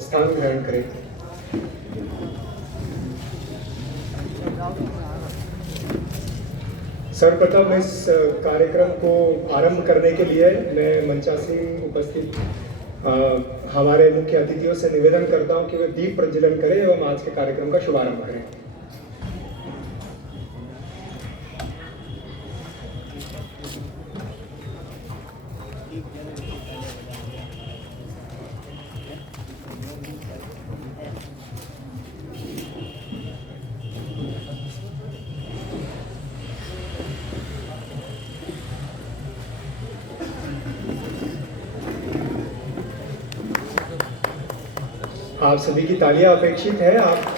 स्थान ग्रहण करें। सर्वप्रथम इस कार्यक्रम को आरंभ करने के लिए मैं मंचासीन उपस्थित हमारे मुख्य अतिथियों से निवेदन करता हूं कि वे दीप प्रज्वलन करें एवं आज के कार्यक्रम का शुभारंभ करें। आप सभी की तालियां अपेक्षित है। आप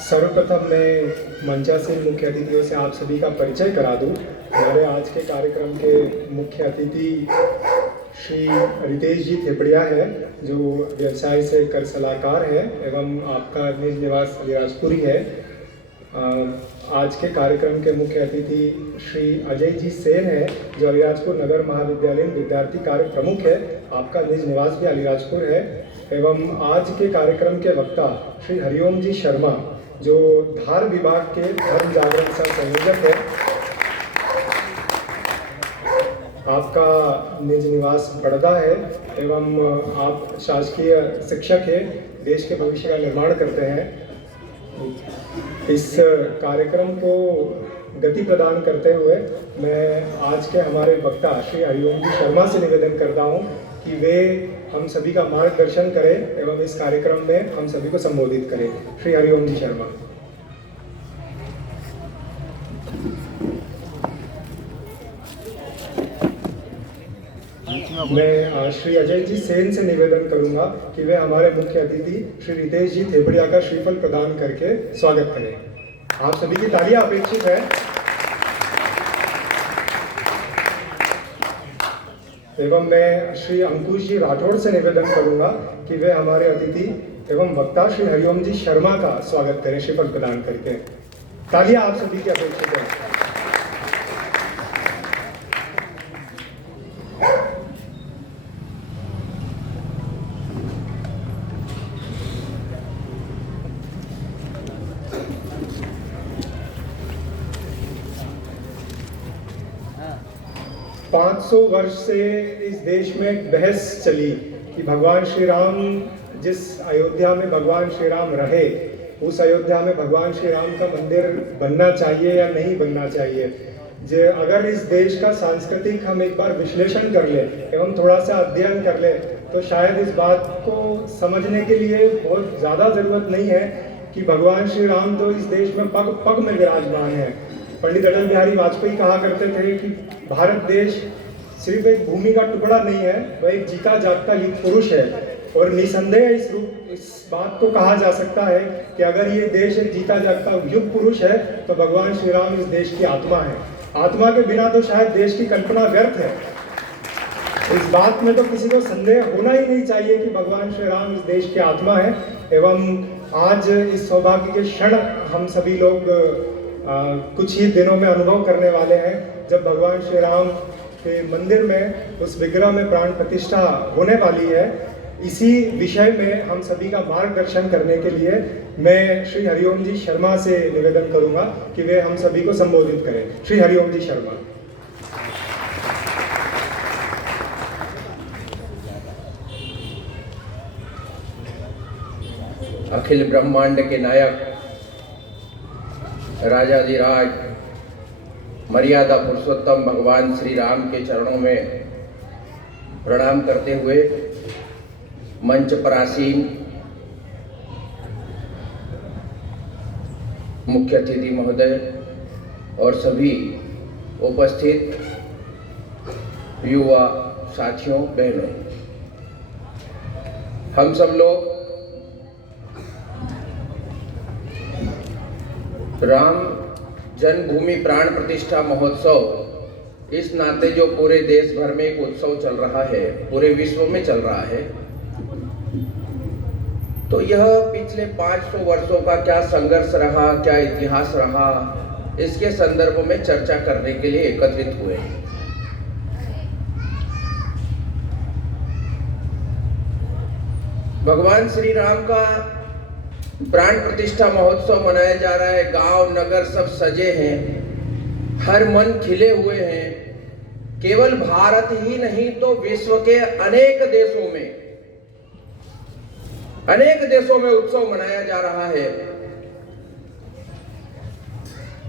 सर्वप्रथम मैं मंचासीन मुख्य अतिथियों से आप सभी का परिचय करा दूं। हमारे आज के कार्यक्रम के मुख्य अतिथि श्री रितेश जी थेपड़िया है, जो व्यवसाय से कर सलाहकार है एवं आपका निज निवास अलीराजपुर ही है। आज के कार्यक्रम के मुख्य अतिथि श्री अजय जी सेन है, जो अलीराजपुर नगर महाविद्यालय विद्यार्थी कार्य प्रमुख है। आपका निज निवास भी अलीराजपुर है। एवं आज के कार्यक्रम के वक्ता श्री हरिओम जी शर्मा, जो धार विभाग के धर्म जागरण सह संयोजक है। आपका निज निवास बड़दा है एवं आप शासकीय शिक्षक हैं, देश के भविष्य का निर्माण करते हैं। इस कार्यक्रम को गति प्रदान करते हुए मैं आज के हमारे वक्ता श्री हरिओम जी शर्मा से निवेदन करता हूं कि वे हम सभी का मार्गदर्शन करें एवं इस कार्यक्रम में हम सभी को संबोधित करें। श्री हरिओम जी शर्मा। मैं श्री अजय जी सेन से निवेदन करूंगा कि वे हमारे मुख्य अतिथि श्री रितेश जी थेपड़िया का श्रीफल प्रदान करके स्वागत करें। आप सभी की तालियां अपेक्षित है। एवं मैं श्री अंकुश जी राठौड़ से निवेदन करूंगा कि वे हमारे अतिथि एवं वक्ता श्री हरिओम जी शर्मा का स्वागत करें श्रीफल प्रदान करके। तालियां आप सभी की अपेक्षित है। 500 वर्ष से इस देश में एक बहस चली कि भगवान श्री राम, जिस अयोध्या में भगवान श्री राम रहे, उस अयोध्या में भगवान श्री राम का मंदिर बनना चाहिए या नहीं बनना चाहिए। अगर इस देश का सांस्कृतिक हम एक बार विश्लेषण कर ले एवं थोड़ा सा अध्ययन कर ले तो शायद इस बात को समझने के लिए बहुत ज़्यादा ज़रूरत नहीं है कि भगवान श्री राम तो इस देश में पग पग में विराजमान है। पंडित अटल बिहारी वाजपेयी कहा करते थे कि भारत देश सिर्फ एक भूमि का टुकड़ा नहीं है, वह एक जीता जागता युग पुरुष है। और निसंदेह इस बात को कहा जा सकता है कि अगर ये देश एक जीता जागता युग पुरुष है तो भगवान श्री राम इस देश की आत्मा है। आत्मा के बिना तो शायद देश की कल्पना व्यर्थ है। इस बात में तो किसी को संदेह होना ही नहीं चाहिए कि भगवान श्री राम इस देश की आत्मा है। एवं आज इस सौभाग्य के क्षण हम सभी लोग कुछ ही दिनों में अनुभव करने वाले हैं, जब भगवान श्री राम के मंदिर में उस विग्रह में प्राण प्रतिष्ठा होने वाली है। इसी विषय में हम सभी का मार्गदर्शन करने के लिए मैं श्री हरिओम जी शर्मा से निवेदन करूंगा कि वे हम सभी को संबोधित करें। श्री हरिओम जी शर्मा। अखिल ब्रह्मांड के नायक, राजाधिराज, मर्यादा पुरुषोत्तम भगवान श्री राम के चरणों में प्रणाम करते हुए मंच पर आसीन मुख्य अतिथि महोदय और सभी उपस्थित युवा साथियों, बहनों, हम सब लोग राम जन्मभूमि प्राण प्रतिष्ठा महोत्सव इस नाते जो पूरे देश भर में एक उत्सव चल रहा है, पूरे विश्व में चल रहा है, तो यह पिछले 500 वर्षों का क्या संघर्ष रहा, क्या इतिहास रहा, इसके संदर्भ में चर्चा करने के लिए एकत्रित हुए हैं। भगवान श्री राम का प्राण प्रतिष्ठा महोत्सव मनाया जा रहा है। गांव नगर सब सजे हैं, हर मन खिले हुए हैं। केवल भारत ही नहीं तो विश्व के अनेक देशों में उत्सव मनाया जा रहा है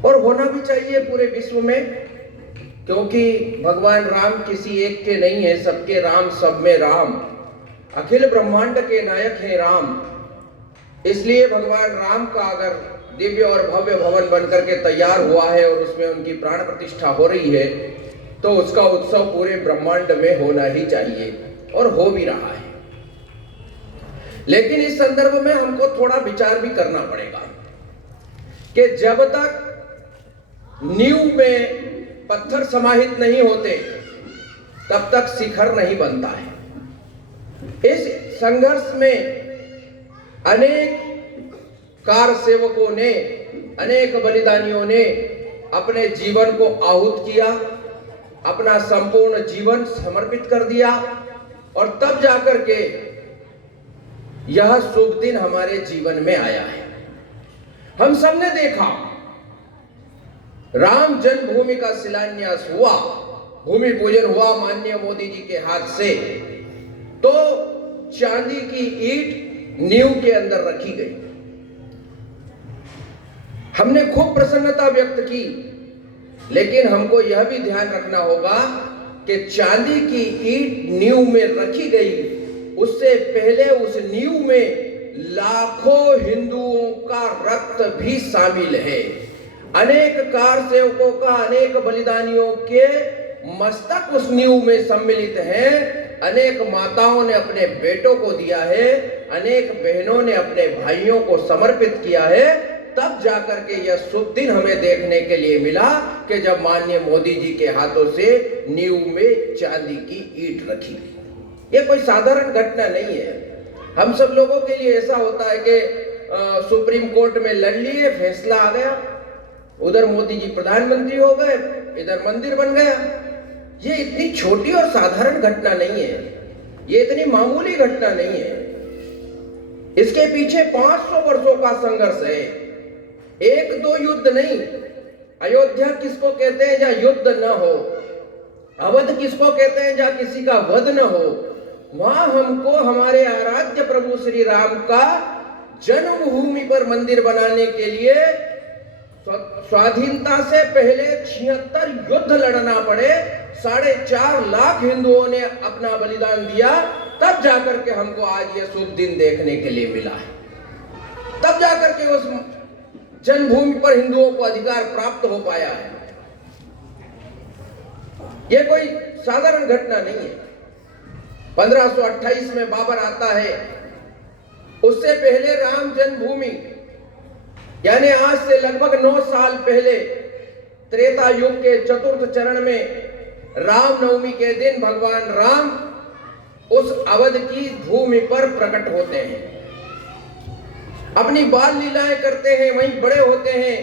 और होना भी चाहिए पूरे विश्व में, क्योंकि भगवान राम किसी एक के नहीं है, सबके राम, सब में राम, अखिल ब्रह्मांड के नायक हैं राम। इसलिए भगवान राम का अगर दिव्य और भव्य भवन बनकर के तैयार हुआ है और उसमें उनकी प्राण प्रतिष्ठा हो रही है, तो उसका उत्सव पूरे ब्रह्मांड में होना ही चाहिए और हो भी रहा है। लेकिन इस संदर्भ में हमको थोड़ा विचार भी करना पड़ेगा कि जब तक नींव में पत्थर समाहित नहीं होते तब तक शिखर नहीं बनता है। इस संघर्ष में अनेक कार सेवकों ने, अनेक बलिदानियों ने अपने जीवन को आहुत किया, अपना संपूर्ण जीवन समर्पित कर दिया और तब जाकर के यह शुभ दिन हमारे जीवन में आया है। हम सबने देखा राम जन्मभूमि का शिलान्यास हुआ, भूमि पूजन हुआ माननीय मोदी जी के हाथ से, तो चांदी की ईंट नींव के अंदर रखी गई। हमने खूब प्रसन्नता व्यक्त की, लेकिन हमको यह भी ध्यान रखना होगा कि चांदी की ईंट नींव में रखी गई, उससे पहले उस नींव में लाखों हिंदुओं का रक्त भी शामिल है। अनेक कार सेवकों का, अनेक बलिदानियों के मस्तक उस नींव में सम्मिलित हैं। अनेक माताओं ने अपने बेटों को दिया है, अनेक बहनों ने अपने भाइयों को समर्पित किया है। तब जाकर के यह शुभ दिन हमें देखने के लिए मिला कि जब माननीय मोदी जी के हाथों से नींव में चांदी की ईंट रखी गई। यह कोई साधारण घटना नहीं है। हम सब लोगों के लिए ऐसा होता है कि सुप्रीम कोर्ट में लड़ लिए, फैसला आ गया, उधर मोदी जी प्रधानमंत्री हो गए, इधर मंदिर बन गया। ये इतनी छोटी और साधारण घटना नहीं है, ये इतनी मामूली घटना नहीं है। इसके पीछे 500 वर्षों का संघर्ष है, एक दो युद्ध नहीं। अयोध्या किसको कहते हैं जहाँ युद्ध न हो, अवध किसको कहते हैं जहाँ किसी का वध न हो। वहां हमको हमारे आराध्य प्रभु श्री राम का जन्मभूमि पर मंदिर बनाने के लिए स्वाधीनता से पहले 76 युद्ध लड़ना पड़े, 4.5 लाख हिंदुओं ने अपना बलिदान दिया, तब जाकर के हमको आज ये शुभ दिन देखने के लिए मिला है। तब जाकर के उस जन्मभूमि पर हिंदुओं को अधिकार प्राप्त हो पाया है। यह कोई साधारण घटना नहीं है। 1528 में बाबर आता है, उससे पहले राम जन्मभूमि यानी आज से लगभग 9 साल पहले त्रेता युग के चतुर्थ चरण में रामनवमी के दिन भगवान राम उस अवध की भूमि पर प्रकट होते हैं, अपनी बाल लीलाएं करते हैं, वहीं बड़े होते हैं।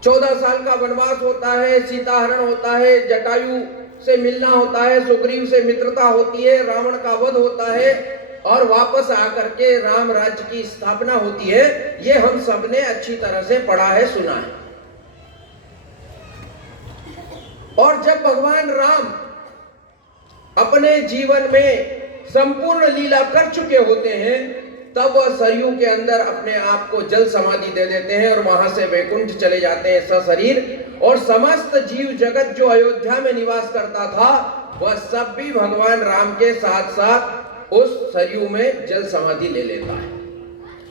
14 साल का वनवास होता है, सीता हरण होता है, जटायु से मिलना होता है, सुग्रीव से मित्रता होती है, रावण का वध होता है और वापस आकर के राम राज्य की स्थापना होती है। ये हम सबने अच्छी तरह से पढ़ा है, सुना है। और जब भगवान राम अपने जीवन में संपूर्ण लीला कर चुके होते हैं, तब वह सरयू के अंदर अपने आप को जल समाधि दे देते हैं और वहां से वैकुंठ चले जाते हैं सशरीर। और समस्त जीव जगत जो अयोध्या में निवास करता था, वह सब भी भगवान राम के साथ साथ उस सरयू में जल समाधि ले लेता है।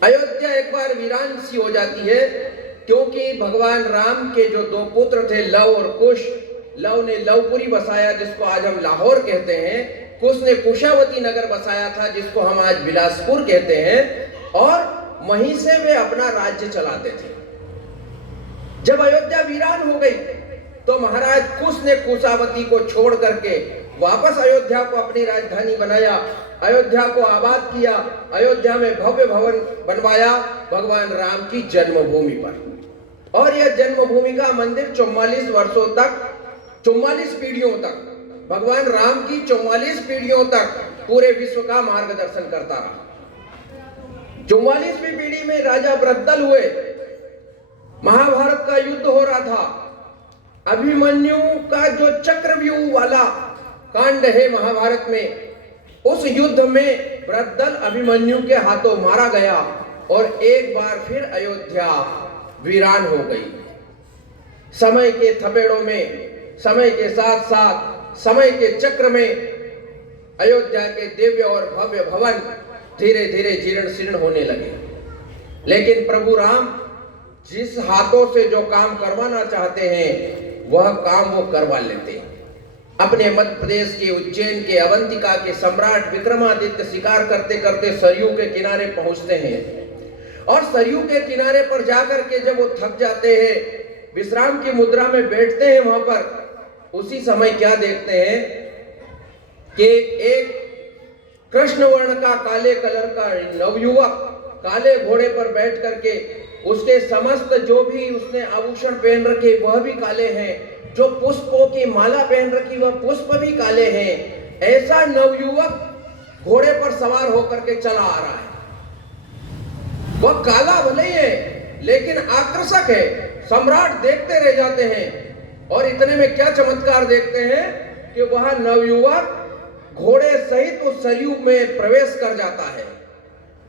अयोध्या एक बार वीरान सी हो जाती है, क्योंकि भगवान राम के जो 2 पुत्र थे, लव और कुश, लव ने लवपुरी बसाया जिसको आज हम लाहौर कहते हैं, कुश ने कुशावती नगर बसाया था जिसको हम आज बिलासपुर कहते हैं, और वहीं से वे अपना राज्य चलाते थे। जब अयोध्या वीरान हो गई तो महाराज कुश ने कुशावती को छोड़ करके वापस अयोध्या को अपनी राजधानी बनाया, अयोध्या को आबाद किया, अयोध्या में भव्य भवन बनवाया भगवान राम की जन्मभूमि पर। और यह जन्मभूमि का मंदिर 44 वर्षों तक, 44 पीढ़ियों तक, भगवान राम की 44 पीढ़ियों तक पूरे विश्व का मार्गदर्शन करता रहा। 44वीं पीढ़ी में राजा ब्रद्दल हुए, महाभारत का युद्ध हो रहा था, अभिमन्यु का जो चक्रव्यूह वाला कांड है महाभारत में, उस युद्ध में ब्रद्दल अभिमन्यु के हाथों मारा गया और एक बार फिर अयोध्या वीरान हो गई। समय के थपेड़ों में, समय के साथ साथ समय के चक्र में अयोध्या के दिव्य और भव्य भवन धीरे धीरे जीर्ण शीर्ण होने लगे। लेकिन प्रभु राम जिस हाथों से जो काम करवाना चाहते हैं वह काम वो करवा लेते हैं। अपने मध्य प्रदेश के उज्जैन के अवंतिका के सम्राट विक्रमादित्य शिकार करते करते सरयू के किनारे पहुंचते हैं और सरयू के किनारे पर जाकर के जब वो थक जाते हैं, विश्राम की मुद्रा में बैठते हैं वहां पर, उसी समय क्या देखते हैं कि एक कृष्ण वर्ण का काले कलर का नवयुवक काले घोड़े पर बैठ करके, उसके समस्त जो भी उसने आभूषण पहन रखे वह भी काले हैं, जो पुष्पों की माला पहन रखी वह पुष्प भी काले हैं। ऐसा नवयुवक घोड़े पर सवार होकर के चला आ रहा है। वह काला भले ही है लेकिन आकर्षक है, सम्राट देखते रह जाते हैं। और इतने में क्या चमत्कार देखते हैं कि वह नवयुवक घोड़े सहित उस सरयू में प्रवेश कर जाता है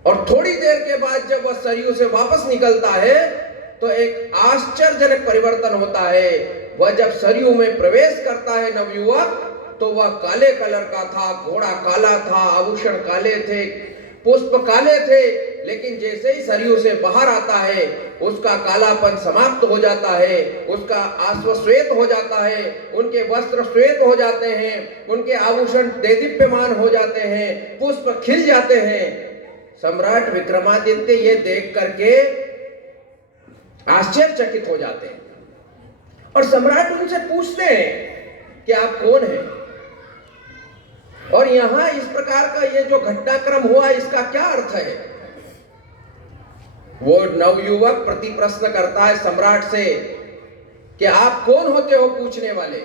और थोड़ी देर के बाद जब वह सरयू से वापस निकलता है तो एक आश्चर्यजनक परिवर्तन होता है। वह जब सरयू में प्रवेश करता है नवयुवक, तो वह काले कलर का था, घोड़ा काला था, आभूषण काले थे, पुष्प काले थे, लेकिन जैसे ही सरयू से बाहर आता है उसका कालापन समाप्त हो जाता है, उसका आश्व श्वेत हो जाता है, उनके वस्त्र श्वेत हो जाते हैं, उनके आभूषण देदीप्यमान हो जाते हैं, पुष्प खिल जाते हैं। सम्राट विक्रमादित्य ये देख करके आश्चर्यचकित हो जाते हैं और सम्राट उनसे पूछते हैं कि आप कौन हैं और यहां इस प्रकार का ये जो घटनाक्रम हुआ इसका क्या अर्थ है। वो नवयुवक प्रति प्रश्न करता है सम्राट से कि आप कौन होते हो पूछने वाले।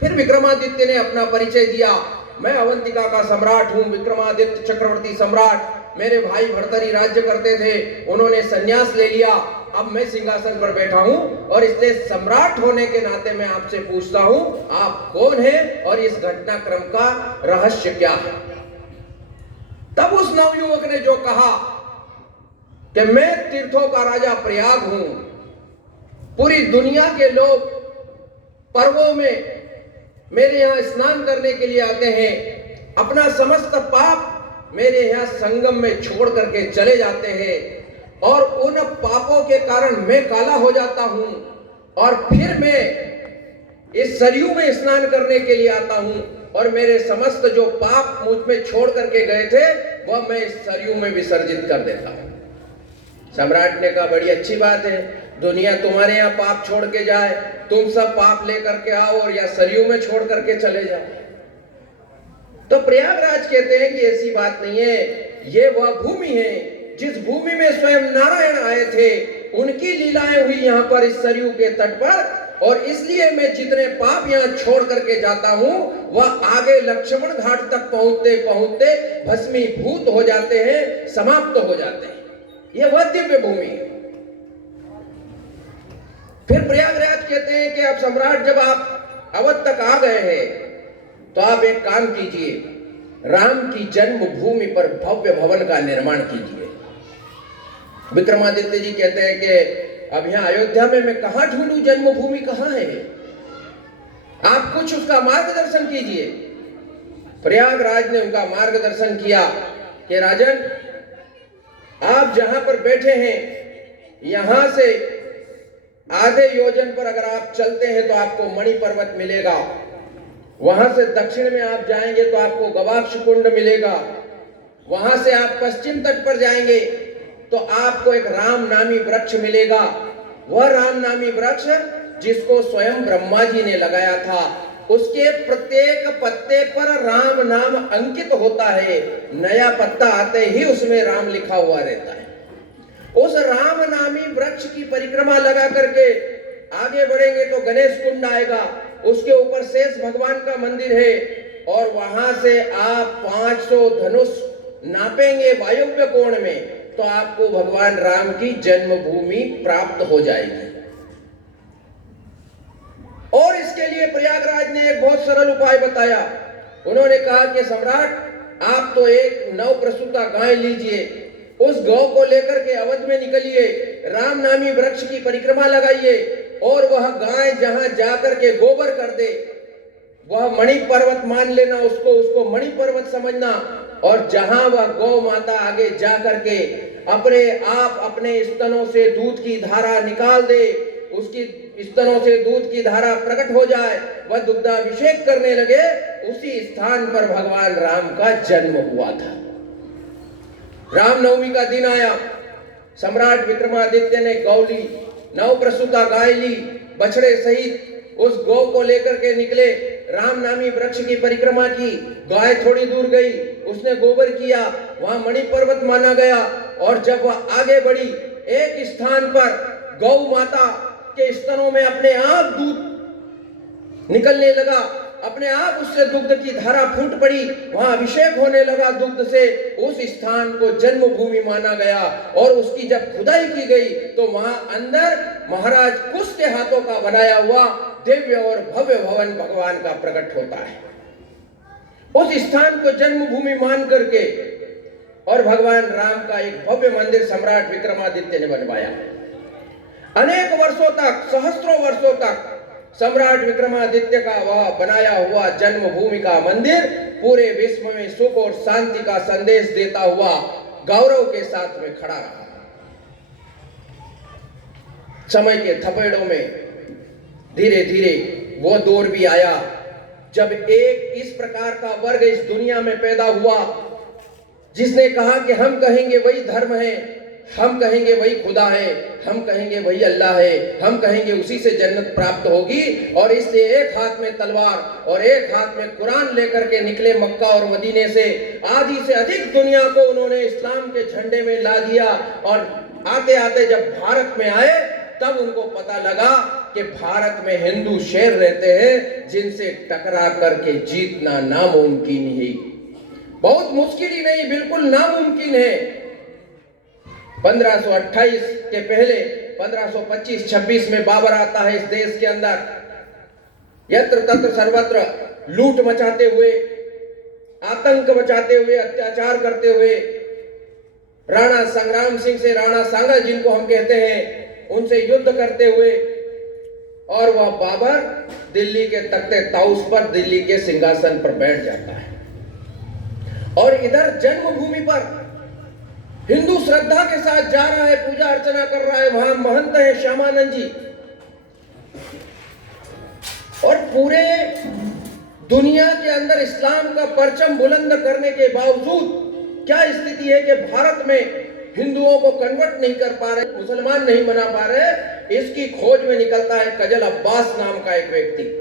फिर विक्रमादित्य ने अपना परिचय दिया, मैं अवंतिका का सम्राट हूं, विक्रमादित्य चक्रवर्ती सम्राट। मेरे भाई भर्तरी राज्य करते थे, उन्होंने संन्यास ले लिया, अब मैं सिंहासन पर बैठा हूं और इसलिए सम्राट होने के नाते मैं आपसे पूछता हूं आप कौन हैं और इस घटनाक्रम का रहस्य क्या है। तब उस नवयुवक ने जो कहा कि मैं तीर्थों का राजा प्रयाग हूं, पूरी दुनिया के लोग पर्वों में मेरे यहां स्नान करने के लिए आते हैं, अपना समस्त पाप मेरे यहां संगम में छोड़ करके चले जाते हैं और उन पापों के कारण मैं काला हो जाता हूं और फिर मैं इस सरयू में स्नान करने के लिए आता हूं और मेरे समस्त जो पाप मुझ में छोड़ करके गए थे वह मैं इस सरयू में विसर्जित कर देता हूं। सम्राट ने कहा बड़ी अच्छी बात है, दुनिया तुम्हारे यहाँ पाप छोड़ के जाए, तुम सब पाप लेकर के आओ और या सरयू में छोड़ करके चले जाओ। तो प्रयागराज कहते हैं कि ऐसी बात नहीं है, ये वह भूमि है जिस भूमि में स्वयं नारायण आए थे, उनकी लीलाएं हुई यहाँ पर इस सरयू के तट पर, और इसलिए मैं जितने पाप यहाँ छोड़ करके जाता हूँ वह आगे लक्ष्मण घाट तक पहुंचते पहुंचते भस्मीभूत हो जाते हैं, समाप्त हो जाते हैं। यह वह दिव्य भूमि है। फिर प्रयागराज कहते हैं कि अब सम्राट जब आप अवध तक आ गए हैं तो आप एक काम कीजिए, राम की जन्मभूमि पर भव्य भवन का निर्माण कीजिए। विक्रमादित्य जी कहते हैं कि अब यहां अयोध्या में मैं कहां ढूंढूं, जन्मभूमि कहां है, आप कुछ उसका मार्गदर्शन कीजिए। प्रयागराज ने उनका मार्गदर्शन किया कि राजन आप जहां पर बैठे हैं यहां से आधे योजन पर अगर आप चलते हैं तो आपको मणि पर्वत मिलेगा। वहां से दक्षिण में आप जाएंगे तो आपको गवाक्ष कुंड मिलेगा। वहां से आप पश्चिम तट पर जाएंगे तो आपको एक राम नामी वृक्ष मिलेगा। वह राम नामी वृक्ष जिसको स्वयं ब्रह्मा जी ने लगाया था, उसके प्रत्येक पत्ते पर राम नाम अंकित होता है। नया पत्ता आते ही उसमें राम लिखा हुआ रहता है। उस राम नामी वृक्ष की परिक्रमा लगा करके आगे बढ़ेंगे तो गणेश कुंड आएगा। उसके ऊपर शेष भगवान का मंदिर है और वहां से आप 500 धनुष नापेंगे वायव्य कोण में तो आपको भगवान राम की जन्मभूमि प्राप्त हो जाएगी। और इसके लिए प्रयागराज ने एक बहुत सरल उपाय बताया। उन्होंने कहा कि सम्राट, आप तो एक नव प्रसूता गाय लीजिए, उस गौ को लेकर के अवध में निकलिए, राम नामी वृक्ष की परिक्रमा लगाइए और वह गाय जहां जाकर के गोबर कर दे वह मणि पर्वत मान लेना, उसको मणि पर्वत समझना। और जहां वह गौ माता आगे जाकर के अपने आप अपने स्तनों से दूध की धारा निकाल दे, उसकी स्तनों से दूध की धारा प्रकट हो जाए, वह दुग्धाभिषेक करने लगे, उसी स्थान पर भगवान राम का जन्म हुआ था। रामनवमी का दिन आया, सम्राट विक्रमादित्य ने गौ ली, नव प्रसूता गाय ली, बछड़े सहित उस गौ को लेकर के निकले, राम नामी वृक्ष की परिक्रमा की। गाय थोड़ी दूर गई, उसने गोबर किया, वहां मणि पर्वत माना गया। और जब वह आगे बढ़ी, एक स्थान पर गौ माता के स्तनों में अपने आप दूध निकलने लगा, अपने आप उससे दुग्ध की धारा फूट पड़ी, वहां अभिषेक होने लगा दुग्ध से। उस स्थान को जन्मभूमि माना गया और उसकी जब खुदाई की गई तो वहां अंदर महाराज कुश के हाथों का बनाया हुआ दिव्य और भव्य भवन भगवान का प्रकट होता है। उस स्थान को जन्मभूमि मान करके और भगवान राम का एक भव्य मंदिर सम्राट विक्रमादित्य ने बनवाया। अनेक वर्षों तक, सहस्त्रों वर्षों तक सम्राट विक्रमादित्य का वह बनाया हुआ जन्मभूमि का मंदिर पूरे विश्व में सुख और शांति का संदेश देता हुआ गौरव के साथ में खड़ा रहा। समय के थपेड़ों में धीरे धीरे वो दौर भी आया जब एक इस प्रकार का वर्ग इस दुनिया में पैदा हुआ जिसने कहा कि हम कहेंगे वही धर्म है, हम कहेंगे वही खुदा है, हम कहेंगे वही अल्लाह है, हम कहेंगे उसी से जन्नत प्राप्त होगी। और इसलिए एक हाथ में तलवार और एक हाथ में कुरान लेकर के निकले मक्का और मदीने से। आधी से अधिक दुनिया को उन्होंने इस्लाम के झंडे में ला दिया और आते आते जब भारत में आए तब उनको पता लगा कि भारत में हिंदू शेर रहते हैं जिनसे टकरा करके जीतना नामुमकिन ही, बहुत मुश्किल ही नहीं, बिल्कुल नामुमकिन है। 1528 के पहले 1525-26 में बाबर आता है इस देश के अंदर, यत्र तत्र सर्वत्र लूट मचाते हुए, आतंक मचाते हुए, अत्याचार करते हुए। राणा संग्राम सिंह से राणा सांगा जिनको हम कहते हैं, उनसे युद्ध करते हुए, और वह बाबर दिल्ली के तख्ते ताउस पर, दिल्ली के सिंहासन पर बैठ जाता है। और इधर जन्मभूमि पर हिंदू श्रद्धा के साथ जा रहा है, पूजा अर्चना कर रहा है। वहां महंत है श्यामानंद जी। और पूरे दुनिया के अंदर इस्लाम का परचम बुलंद करने के बावजूद क्या स्थिति है कि भारत में हिंदुओं को कन्वर्ट नहीं कर पा रहे, मुसलमान नहीं बना पा रहे। इसकी खोज में निकलता है कजल अब्बास नाम का एक व्यक्ति।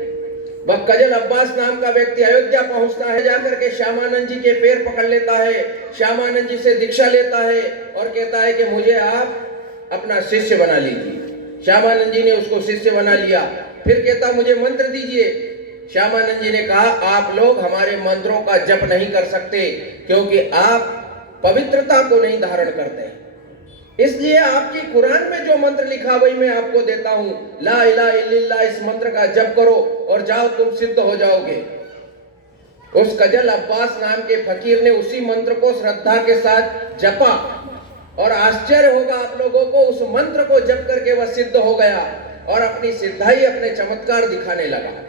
वह कजल अब्बास नाम का व्यक्ति अयोध्या पहुंचता है, जाकर के श्यामानंद जी के पैर पकड़ लेता है, श्यामानंद जी से दीक्षा लेता है और कहता है कि मुझे आप अपना शिष्य बना लीजिए। श्यामानंद जी ने उसको शिष्य बना लिया। फिर कहता मुझे मंत्र दीजिए। श्यामानंद जी ने कहा आप लोग हमारे मंत्रों का जप नहीं कर सकते क्योंकि आप पवित्रता को नहीं धारण करते, इसलिए आपकी कुरान में जो मंत्र लिखा वही मैं आपको देता हूं, ला इलाहा इल्लल्लाह, इस मंत्र का जप करो और जाओ तुम सिद्ध हो जाओगे। उस कजल अब्बास नाम के फकीर ने उसी मंत्र को श्रद्धा के साथ जपा और आश्चर्य होगा आप लोगों को, उस मंत्र को जप करके वह सिद्ध हो गया और अपनी सिद्धाई, अपने चमत्कार दिखाने लगा।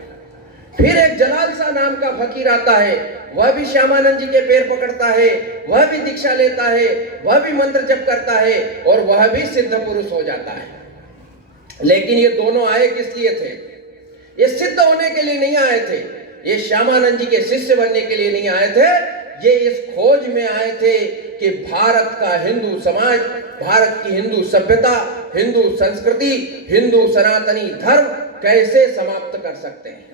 फिर एक जलाल सा नाम का फकीर आता है, वह भी श्यामानंद जी के पैर पकड़ता है, वह भी दीक्षा लेता है, वह भी मंत्र जप करता है और वह भी सिद्ध पुरुष हो जाता है। लेकिन ये दोनों आए किस लिए थे? ये सिद्ध होने के लिए नहीं आए थे, ये श्यामानंद जी के शिष्य बनने के लिए नहीं आए थे, ये इस खोज में आए थे कि भारत का हिंदू समाज, भारत की हिंदू सभ्यता, हिंदू संस्कृति, हिंदू सनातनी धर्म कैसे समाप्त कर सकते हैं।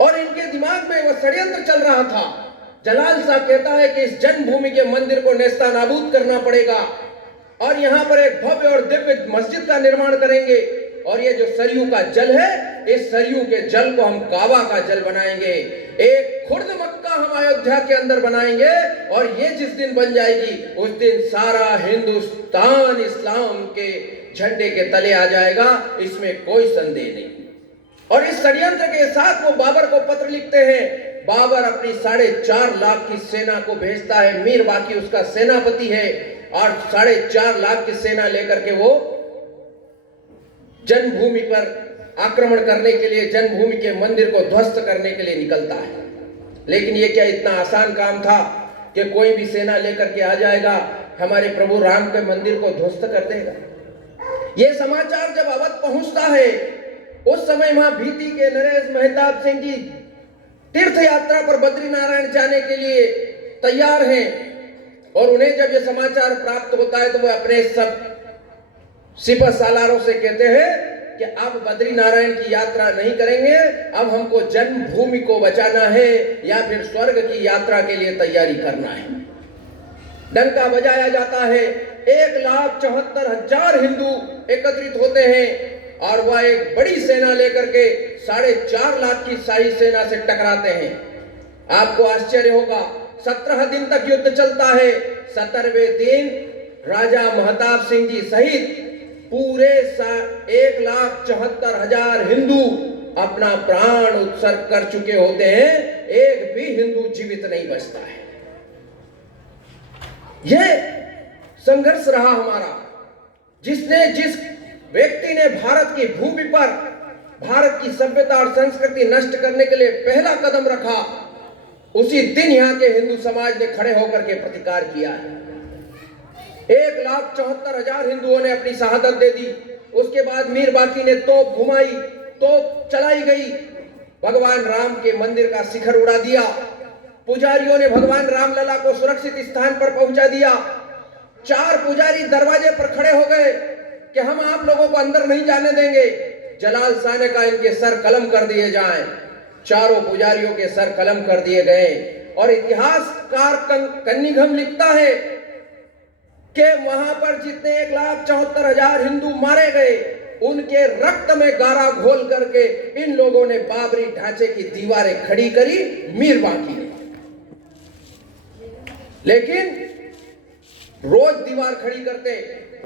और इनके दिमाग में वह षड्यंत्र चल रहा था। जलाल साहब कहता है कि इस जन्मभूमि के मंदिर को नेस्तानाबूद करना पड़ेगा और यहां पर एक भव्य और दिव्य मस्जिद का निर्माण करेंगे, और ये जो सरयू का जल है, इस सरयू के जल को हम काबा का जल बनाएंगे, एक खुर्द मक्का हम अयोध्या के अंदर बनाएंगे, और ये जिस दिन बन जाएगी उस दिन सारा हिंदुस्तान इस्लाम के झंडे के तले आ जाएगा, इसमें कोई संदेह नहीं। और इस षड्यंत्र के साथ वो बाबर को पत्र लिखते हैं। बाबर अपनी 4.5 लाख की सेना को भेजता है, मीर बाकी उसका सेनापति है, और 4.5 लाख की सेना लेकर के वो जन्मभूमि पर आक्रमण करने के लिए, जन्मभूमि के मंदिर को ध्वस्त करने के लिए निकलता है। लेकिन ये क्या इतना आसान काम था कि कोई भी सेना लेकर के आ जाएगा, हमारे प्रभु राम के मंदिर को ध्वस्त कर देगा? ये समाचार जब अवध पहुंचता है, उस समय वहां भीति के नरेश मेहताब सिंह जी तीर्थ यात्रा पर बद्रीनारायण जाने के लिए तैयार हैं, और उन्हें जब यह समाचार प्राप्त होता है तो वह अपने सब सिपह सालारों से कहते हैं कि अब बद्रीनारायण की यात्रा नहीं करेंगे, अब हमको जन्मभूमि को बचाना है या फिर स्वर्ग की यात्रा के लिए तैयारी करना है। डंका बजाया जाता है, 1,74,000 हिंदू एकत्रित होते हैं, और वह एक बड़ी सेना लेकर के 4.5 लाख की शाही सेना से टकराते हैं। आपको आश्चर्य होगा, 17 दिन तक युद्ध चलता है। 17वें दिन राजा महताब सिंह जी सहित पूरे 1,74,000 हिंदू अपना प्राण उत्सर्ग कर चुके होते हैं, एक भी हिंदू जीवित नहीं बचता है। यह संघर्ष रहा हमारा, जिस व्यक्ति ने भारत की भूमि पर भारत की सभ्यता और संस्कृति नष्ट करने के लिए पहला कदम रखा, उसी दिन यहां के हिंदू समाज ने खड़े होकर के प्रतिकार किया है। 1,74,000 हिंदुओं ने अपनी शहादत दे दी। उसके बाद मीर बाकी ने तोप घुमाई, तोप चलाई गई, भगवान राम के मंदिर का शिखर उड़ा दिया। पुजारियों ने भगवान रामलला को सुरक्षित स्थान पर पहुंचा दिया। 4 पुजारी दरवाजे पर खड़े हो गए कि हम आप लोगों को अंदर नहीं जाने देंगे, जलाल शाह ने कहा इनके सर कलम कर दिए जाएं। चारों पुजारियों के सर कलम कर दिए गए, और इतिहासकार कन्नीघम लिखता है कि वहां पर जितने 1,74,000 हिंदू मारे गए, उनके रक्त में गारा घोल करके इन लोगों ने बाबरी ढांचे की दीवारें खड़ी करी, मीर बाकी ने। लेकिन रोज दीवार खड़ी करते,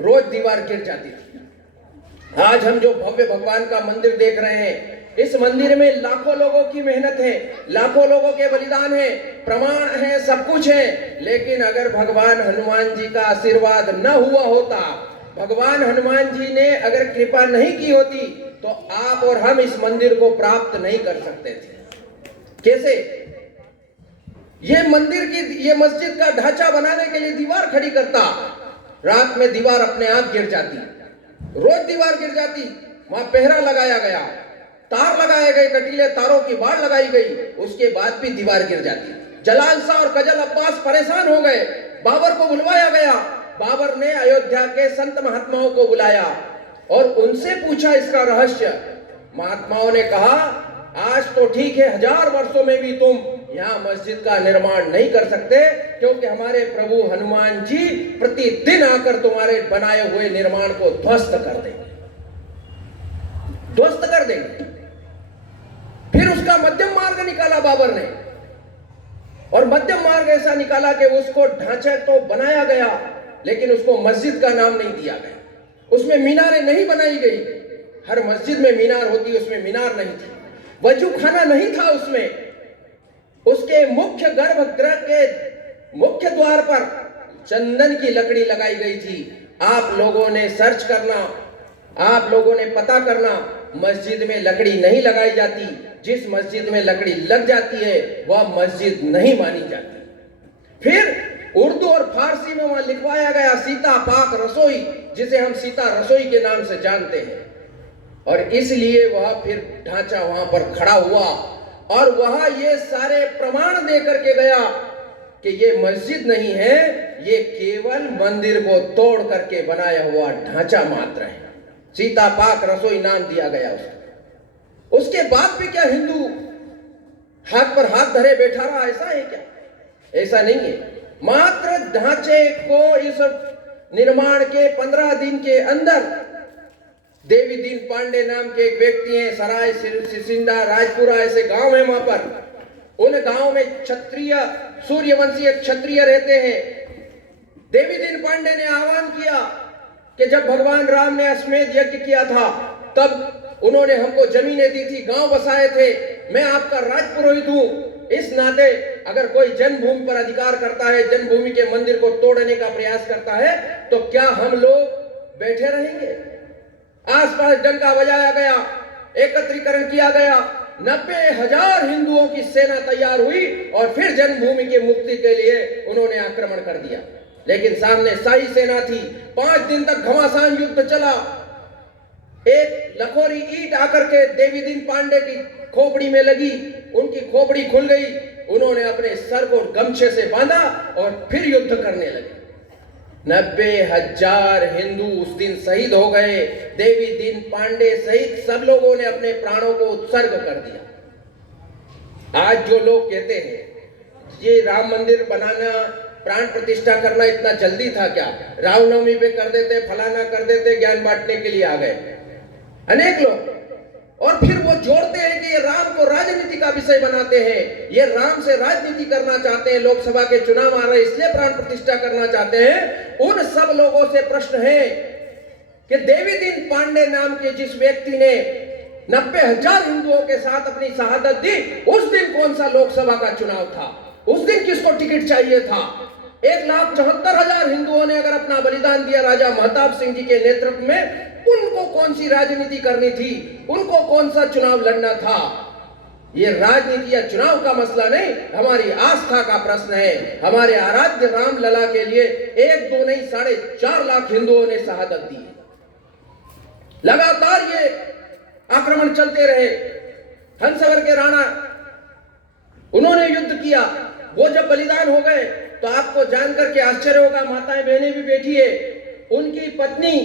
रोज दीवार गिर जाती थी। आज हम जो भव्य भगवान का मंदिर देख रहे हैं, इस मंदिर में लाखों लोगों की मेहनत है, लाखों लोगों के बलिदान है, प्रमाण है, सब कुछ है। लेकिन अगर भगवान हनुमान जी का आशीर्वाद न हुआ होता, भगवान हनुमान जी ने अगर कृपा नहीं की होती, तो आप और हम इस मंदिर को प्राप्त नहीं कर सकते थे। कैसे? ये मंदिर की, ये मस्जिद का ढांचा बनाने के लिए दीवार खड़ी करता, रात में दीवार अपने आप गिर जाती, रोज दीवार गिर जाती। वहां पहरा लगाया गया, तार लगाए गए, कटीले तारों की बाड़ लगाई गई, उसके बाद भी दीवार गिर जाती। जलाल शाह और कजल अब्बास परेशान हो गए, बाबर को बुलवाया गया। बाबर ने अयोध्या के संत महात्माओं को बुलाया और उनसे पूछा इसका रहस्य। महात्माओं ने कहा, आज तो ठीक है, 1000 वर्षों में भी तुम यहाँ मस्जिद का निर्माण नहीं कर सकते, क्योंकि हमारे प्रभु हनुमान जी प्रतिदिन आकर तुम्हारे बनाए हुए निर्माण को ध्वस्त कर देंगे, ध्वस्त कर देंगे। फिर उसका मध्यम मार्ग निकाला बाबर ने, और मध्यम मार्ग ऐसा निकाला कि उसको ढांचा तो बनाया गया, लेकिन उसको मस्जिद का नाम नहीं दिया गया। उसमें मीनारें नहीं बनाई गई। हर मस्जिद में मीनार होती, उसमें मीनार नहीं थी। वजू खाना नहीं था उसमें। उसके मुख्य गर्भगृह के मुख्य द्वार पर चंदन की लकड़ी लगाई गई थी। आप लोगों ने सर्च करना, आप लोगों ने पता करना, मस्जिद में लकड़ी नहीं लगाई जाती। जिस मस्जिद में लकड़ी लग जाती है वह मस्जिद नहीं मानी जाती। फिर उर्दू और फारसी में वहां लिखवाया गया सीता पाक रसोई, जिसे हम सीता रसोई के नाम से जानते हैं। और इसलिए वह फिर ढांचा वहां पर खड़ा हुआ और वह ये सारे प्रमाण दे करके गया कि ये मस्जिद नहीं है, ये केवल मंदिर को तोड़ करके बनाया हुआ ढांचा मात्र है। सीता पाक रसोई नाम दिया गया उसको। उसके बाद भी क्या हिंदू हाथ पर हाथ धरे बैठा रहा? ऐसा है क्या? ऐसा नहीं है। मात्र ढांचे को इस निर्माण के 15 दिन के अंदर देवी दीन पांडे नाम के एक व्यक्ति हैं, सराय सिसिंदा राजपुरा ऐसे गांव है वहां पर। उन गांव में क्षत्रिय सूर्यवंशी क्षत्रिय रहते हैं। देवी दीन पांडे ने आह्वान किया कि जब भगवान राम ने अश्वमेध यज्ञ किया था तब उन्होंने हमको जमीनें दी थी, गांव बसाए थे, मैं आपका राजपुरोहित हूं, इस नाते अगर कोई जन्मभूमि पर अधिकार करता है, जन्मभूमि के मंदिर को तोड़ने का प्रयास करता है, तो क्या हम लोग बैठे रहेंगे? आसपास डंका बजाया गया, एकत्रीकरण किया गया, 90,000 हिंदुओं की सेना तैयार हुई और फिर जन्मभूमि की मुक्ति के लिए उन्होंने आक्रमण कर दिया। लेकिन सामने शाही सेना थी। 5 दिन तक घमासान युद्ध चला। एक लखोरी ईंट आकर के देवी दीन पांडे की खोपड़ी में लगी, उनकी खोपड़ी खुल गई। उन्होंने अपने सर को गमछे से बांधा और फिर युद्ध करने लगे। 90,000 हिंदू उस दिन शहीद हो गए। देवी दीन पांडे सहित सब लोगों ने अपने प्राणों को उत्सर्ग कर दिया। आज जो लोग कहते हैं ये राम मंदिर बनाना, प्राण प्रतिष्ठा करना इतना जल्दी था क्या? रामनवमी पे कर देते, फलाना कर देते, ज्ञान बांटने के लिए आ गए अनेक लोग। और फिर वो जोड़ते हैं कि ये राम को राजनीति का विषय बनाते हैं, ये राम से राजनीति करना चाहते हैं, लोकसभा के चुनाव आ रहे इसलिए प्राण प्रतिष्ठा करना चाहते हैं। उन सब लोगों से प्रश्न है कि देवी दीन पांडे नाम के जिस व्यक्ति ने 90,000 हिंदुओं के साथ अपनी शहादत दी, उस दिन कौन सा लोकसभा का चुनाव था? उस दिन किसको टिकट चाहिए था? 1,74,000 हिंदुओं ने अगर अपना बलिदान दिया राजा महताब सिंह जी के नेतृत्व में, उनको कौन सी राजनीति करनी थी? उनको कौन सा चुनाव लड़ना था? ये राजनीति या चुनाव का मसला नहीं, हमारी आस्था का प्रश्न है। हमारे आराध्य राम लला के लिए 1, 2 नहीं 4.5 लाख हिंदुओं ने शहादत दी। लगातार ये आक्रमण चलते रहे। हंसवर के राणा उन्होंने युद्ध किया। वो जब बलिदान हो गए तो आपको जानकर के आश्चर्य होगा, माताएं बहनें भी बैठी है, उनकी पत्नी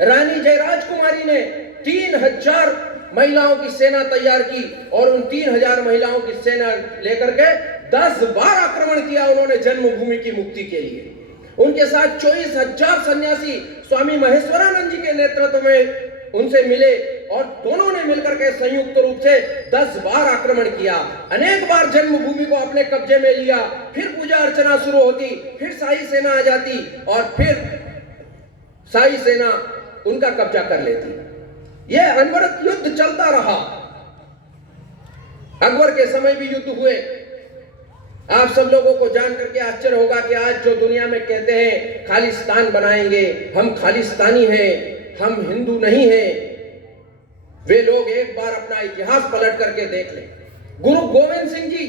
रानी जयराज कुमारी ने 3,000 महिलाओं की सेना तैयार की और उन 3,000 महिलाओं की सेना लेकर के 10 बार आक्रमण किया उन्होंने जन्मभूमि की मुक्ति के लिए। उनके साथ 24,000 सन्यासी स्वामी महेश्वरानंद जी के नेतृत्व में उनसे मिले और दोनों ने मिलकर के संयुक्त रूप से 10 बार आक्रमण किया। अनेक बार जन्मभूमि को अपने कब्जे में लिया। फिर पूजा अर्चना शुरू होती, फिर शाही सेना आ जाती और फिर शाही सेना उनका कब्जा कर लेती। यह अनवरत युद्ध चलता रहा। अकबर के समय भी युद्ध हुए। आप सब लोगों को जान करके आश्चर्य होगा कि आज जो दुनिया में कहते हैं खालिस्तान बनाएंगे, हम खालिस्तानी हैं, हम हिंदू नहीं हैं, वे लोग एक बार अपना इतिहास पलट करके देख लें। गुरु गोविंद सिंह जी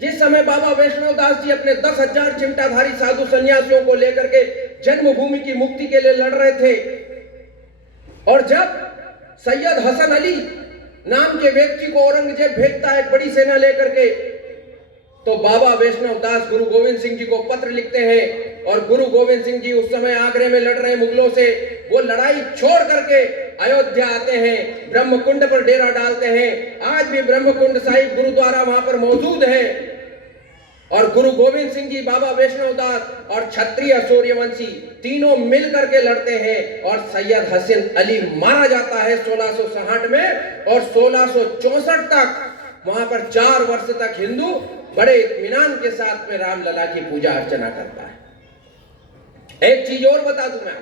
जिस समय बाबा वैष्णव दास जी अपने 10,000 चिमटाधारी साधु सन्यासियों को लेकर के जन्मभूमि की मुक्ति के लिए लड़ रहे थे, और जब सैयद हसन अली नाम के व्यक्ति को औरंगजेब भेजता है एक बड़ी सेना लेकर के, तो बाबा वैष्णव दास गुरु गोविंद सिंह जी को पत्र लिखते हैं। और गुरु गोविंद सिंह जी उस समय आगरे में लड़ रहे मुगलों से, वो लड़ाई छोड़ करके अयोध्या आते हैं, ब्रह्मकुंड पर डेरा डालते हैं। आज भी ब्रह्मकुंड साहिब गुरुद्वारा वहां पर मौजूद है। और गुरु गोविंद सिंह जी, बाबा वैष्णव दास और क्षत्रिय सूर्यवंशी तीनों मिल करके लड़ते हैं और सैयद हसन अली मारा जाता है 1660 में। और 1664 तक वहां पर 4 वर्ष तक हिंदू बड़े इत्मीनान के साथ में रामलला की पूजा अर्चना करता है। एक चीज और बता दूं मैं,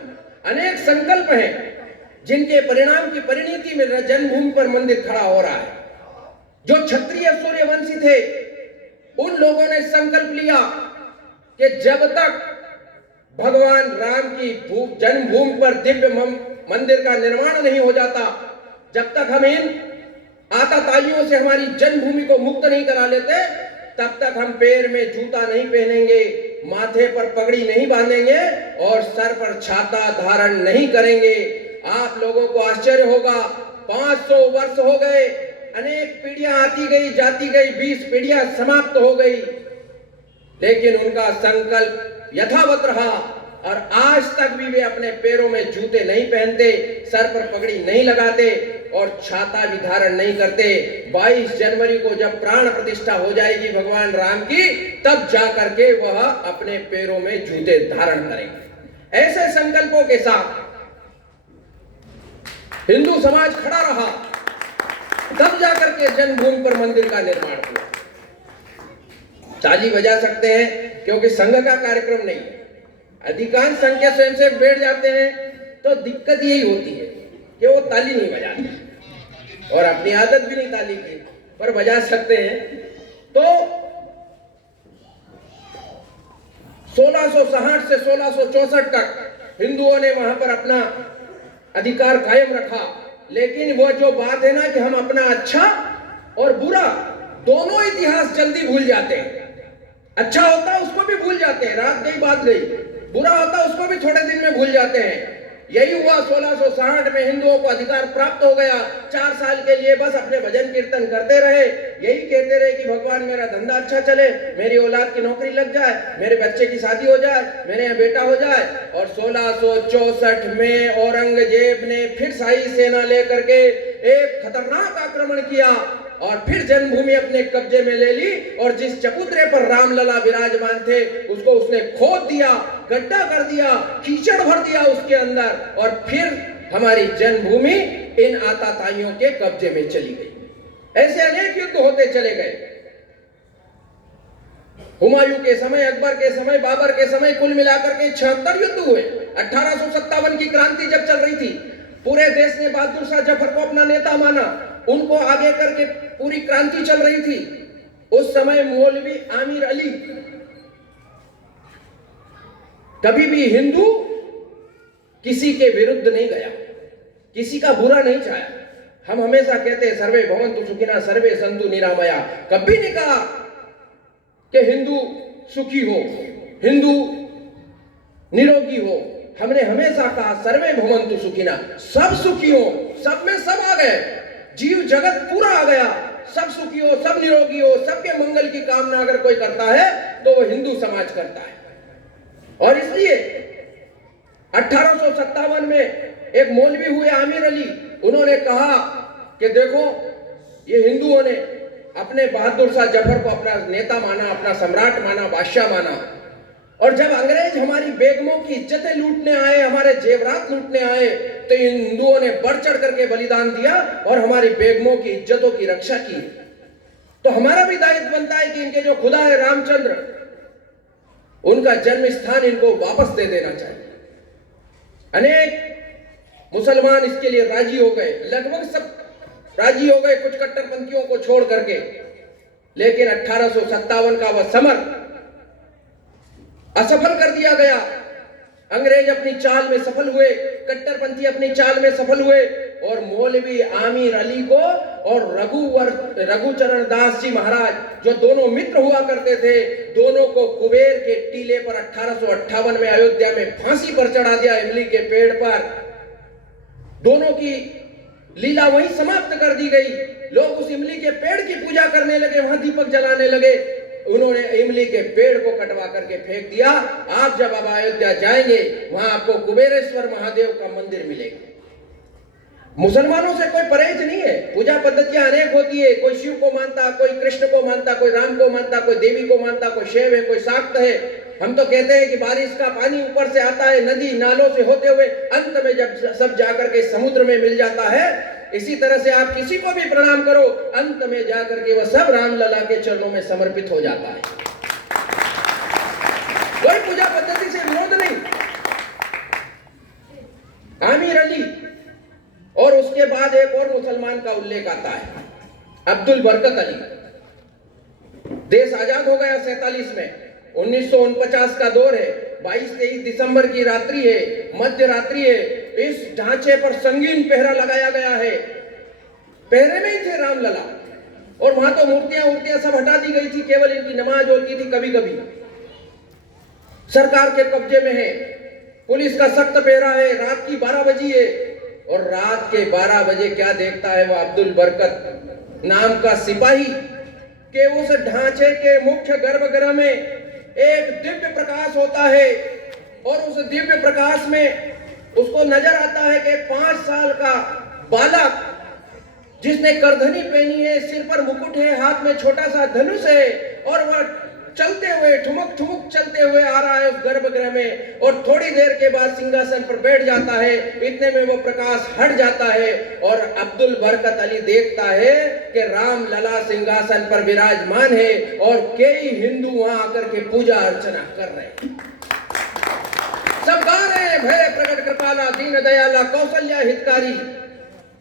अनेक संकल्प हैं जिनके परिणाम की परिणति में जन्मभूमि पर मंदिर खड़ा हो रहा है। जो क्षत्रिय सूर्यवंशी थे उन लोगों ने संकल्प लिया कि जब तक भगवान राम की जन्मभूमि पर दिव्य मंदिर का निर्माण नहीं हो जाता, जब तक हम इन आताताइयों से हमारी जन्मभूमि को मुक्त नहीं करा लेते, तब तक हम पैर में जूता नहीं पहनेंगे, माथे पर पगड़ी नहीं बांधेंगे और सर पर छाता धारण नहीं करेंगे। आप लोगों को आश्चर्य होगा 500 वर्ष हो गए, अनेक पीढ़ियां आती गई जाती गई, 20 पीढ़ियां समाप्त हो गई, लेकिन उनका संकल्प यथावत रहा और आज तक भी वे अपने पैरों में जूते नहीं पहनते, सर पर पगड़ी नहीं लगाते और छाता भी धारण नहीं करते। 22 जनवरी को जब प्राण प्रतिष्ठा हो जाएगी भगवान राम की, तब जा करके वह अपने पैरों में जूते धारण करेंगे। ऐसे संकल्पों के साथ हिंदू समाज खड़ा रहा, तब जाकर के जन्मभूमि पर मंदिर का निर्माण हुआ। ताली बजा सकते हैं क्योंकि संघ का कार्यक्रम नहीं है। अधिकांश संघ के स्वयंसेवक बैठ जाते हैं तो दिक्कत यही होती है कि वो ताली नहीं बजाते और अपनी आदत भी नहीं ताली की, पर बजा सकते हैं। तो 1660 से 1664 तक हिंदुओं ने वहां पर अपना अधिकार कायम रखा, लेकिन वो जो बात है ना कि हम अपना अच्छा और बुरा दोनों इतिहास जल्दी भूल जाते हैं। अच्छा होता उसको भी भूल जाते हैं, रात गई बात गई, बुरा होता उसको भी थोड़े दिन में भूल जाते हैं। यही हुआ 1660 में हिंदुओं को अधिकार प्राप्त हो गया। 4 साल के लिए बस अपने भजन कीर्तन करते रहे, यही कहते रहे कि भगवान मेरा धंधा अच्छा चले, मेरी औलाद की नौकरी लग जाए, मेरे बच्चे की शादी हो जाए, मेरे यहाँ बेटा हो जाए। और 1664 में औरंगजेब ने फिर शाही सेना लेकर के एक खतरनाक आक्रमण किया और फिर जन्मभूमि अपने कब्जे में ले ली और जिस चबूतरे पर रामलला विराजमान थे उसको उसने खोद दिया, गड्ढा कर दिया, कीचड़ भर दिया उसके अंदर और फिर हमारी जन्मभूमि इन आताताइयों के कब्जे में चली गई। ऐसे अनेक युद्ध होते चले गए। हुमायूं के समय, अकबर के समय, बाबर के समय कुल मिलाकर के 76 युद्ध हुए। 1857 की क्रांति जब चल रही थी, पूरे देश ने बहादुर शाह जफर को अपना नेता माना, उनको आगे करके पूरी क्रांति चल रही थी। उस समय मौलवी आमिर अली कभी भी हिंदू किसी के विरुद्ध नहीं गया, किसी का बुरा नहीं चाहा। हम हमेशा कहते हैं सर्वे भवन्तु सुखिनः सर्वे सन्तु निरामया। कभी नहीं कहा कि हिंदू सुखी हो, हिंदू निरोगी हो। हमने हमेशा कहा सर्वे भवन्तु सुखिनः, सब सुखी हो, सब में सब आ गए, जीव जगत पूरा आ गया, सब सुखी हो, सब निरोगी हो, सबके मंगल की कामना अगर कोई करता है तो वो हिंदू समाज करता है। और इसलिए 1857 में एक मौलवी हुए आमिर अली, उन्होंने कहा कि देखो ये हिंदुओं ने अपने बहादुर शाह जफर को अपना नेता माना, अपना सम्राट माना, बादशाह माना, और जब अंग्रेज हमारी बेगमों की इज्जतें लूटने आए, हमारे जेवरात लूटने आए, तो हिंदुओं ने बढ़ चढ़ करके बलिदान दिया और हमारी बेगमों की इज्जतों की रक्षा की। तो हमारा भी दायित्व बनता है कि इनके जो खुदा है रामचंद्र, उनका जन्म स्थान इनको वापस दे देना चाहिए। अनेक मुसलमान इसके लिए राजी हो गए, लगभग सब राजी हो गए, कुछ कट्टरपंथियों को छोड़ करके। लेकिन 1857 का वह समर असफल कर दिया गया। अंग्रेज अपनी चाल में सफल हुए, कट्टरपंथी अपनी चाल में सफल हुए और मौलवी आमिर अली को और रघुचरण दास जी महाराज, जो दोनों मित्र हुआ करते थे, दोनों को कुबेर के टीले पर 1858 में अयोध्या में फांसी पर चढ़ा दिया, इमली के पेड़ पर। दोनों की लीला वहीं समाप्त कर दी गई। लोग उस इमली के पेड़ की पूजा करने लगे, वहां दीपक जलाने लगे। उन्होंने इमली के पेड़ को कटवा करके फेंक दिया। आप जब अब अयोध्या जाएंगे, वहां आपको कुबेरेश्वर महादेव का मंदिर मिलेगा। मुसलमानों से कोई परहेज नहीं है। पूजा पद्धतियां अनेक होती है, कोई शिव को मानता, कोई कृष्ण को मानता, कोई राम को मानता, कोई देवी को मानता, कोई शैव है, कोई शाक्त है। हम तो कहते हैं कि बारिश का पानी ऊपर से आता है, नदी नालों से होते हुए अंत में जब सब जाकर के समुद्र में मिल जाता है, इसी तरह से आप किसी को भी प्रणाम करो, अंत में जाकर के वह सब रामलला के चरणों में समर्पित हो जाता है। कोई पूजा पद्धति से विरोध नहीं। आमिर अली और उसके बाद एक और मुसलमान का उल्लेख आता है, अब्दुल बरकत अली। देश आजाद हो गया 47 में, 1949 का दौर है, 22-23 दिसंबर की रात्रि है, मध्य रात्रि है। इस ढांचे पर संगीन पहरा लगाया गया है। पहरे में ही थे रामलला और वहां तो मूर्तियां सब हटा दी गई थी, केवल इनकी नमाज होती थी कभी कभी। सरकार के कब्जे में है, पुलिस का सख्त पहरा है, रात की 12 बजी है, और रात के 12 बजे क्या देखता है वो अब्दुल बरकत नाम का सिपाही कि उस ढांचे के मुख्य गर्भगृह में एक दिव्य प्रकाश होता है और उस दिव्य प्रकाश में उसको नजर आता है कि 5 साल का बालक जिसने करधनी पहनी है, सिर पर मुकुट है, हाथ में छोटा सा धनुष है और वह चलते हुए ठुमक ठुमक चलते हुए आ रहा है उस गर्भगृह में और थोड़ी देर के बाद सिंहासन पर बैठ जाता है। इतने में वो प्रकाश हट जाता है और अब्दुल बरकत अली देखता है कि राम लला सिंहासन पर विराजमान है और कई हिंदू वहां आकर के पूजा अर्चना कर रहे हैं। सब गा रहे हैं, भय प्रकट कृपाला दीन दयाला कौशल्या हितकारी।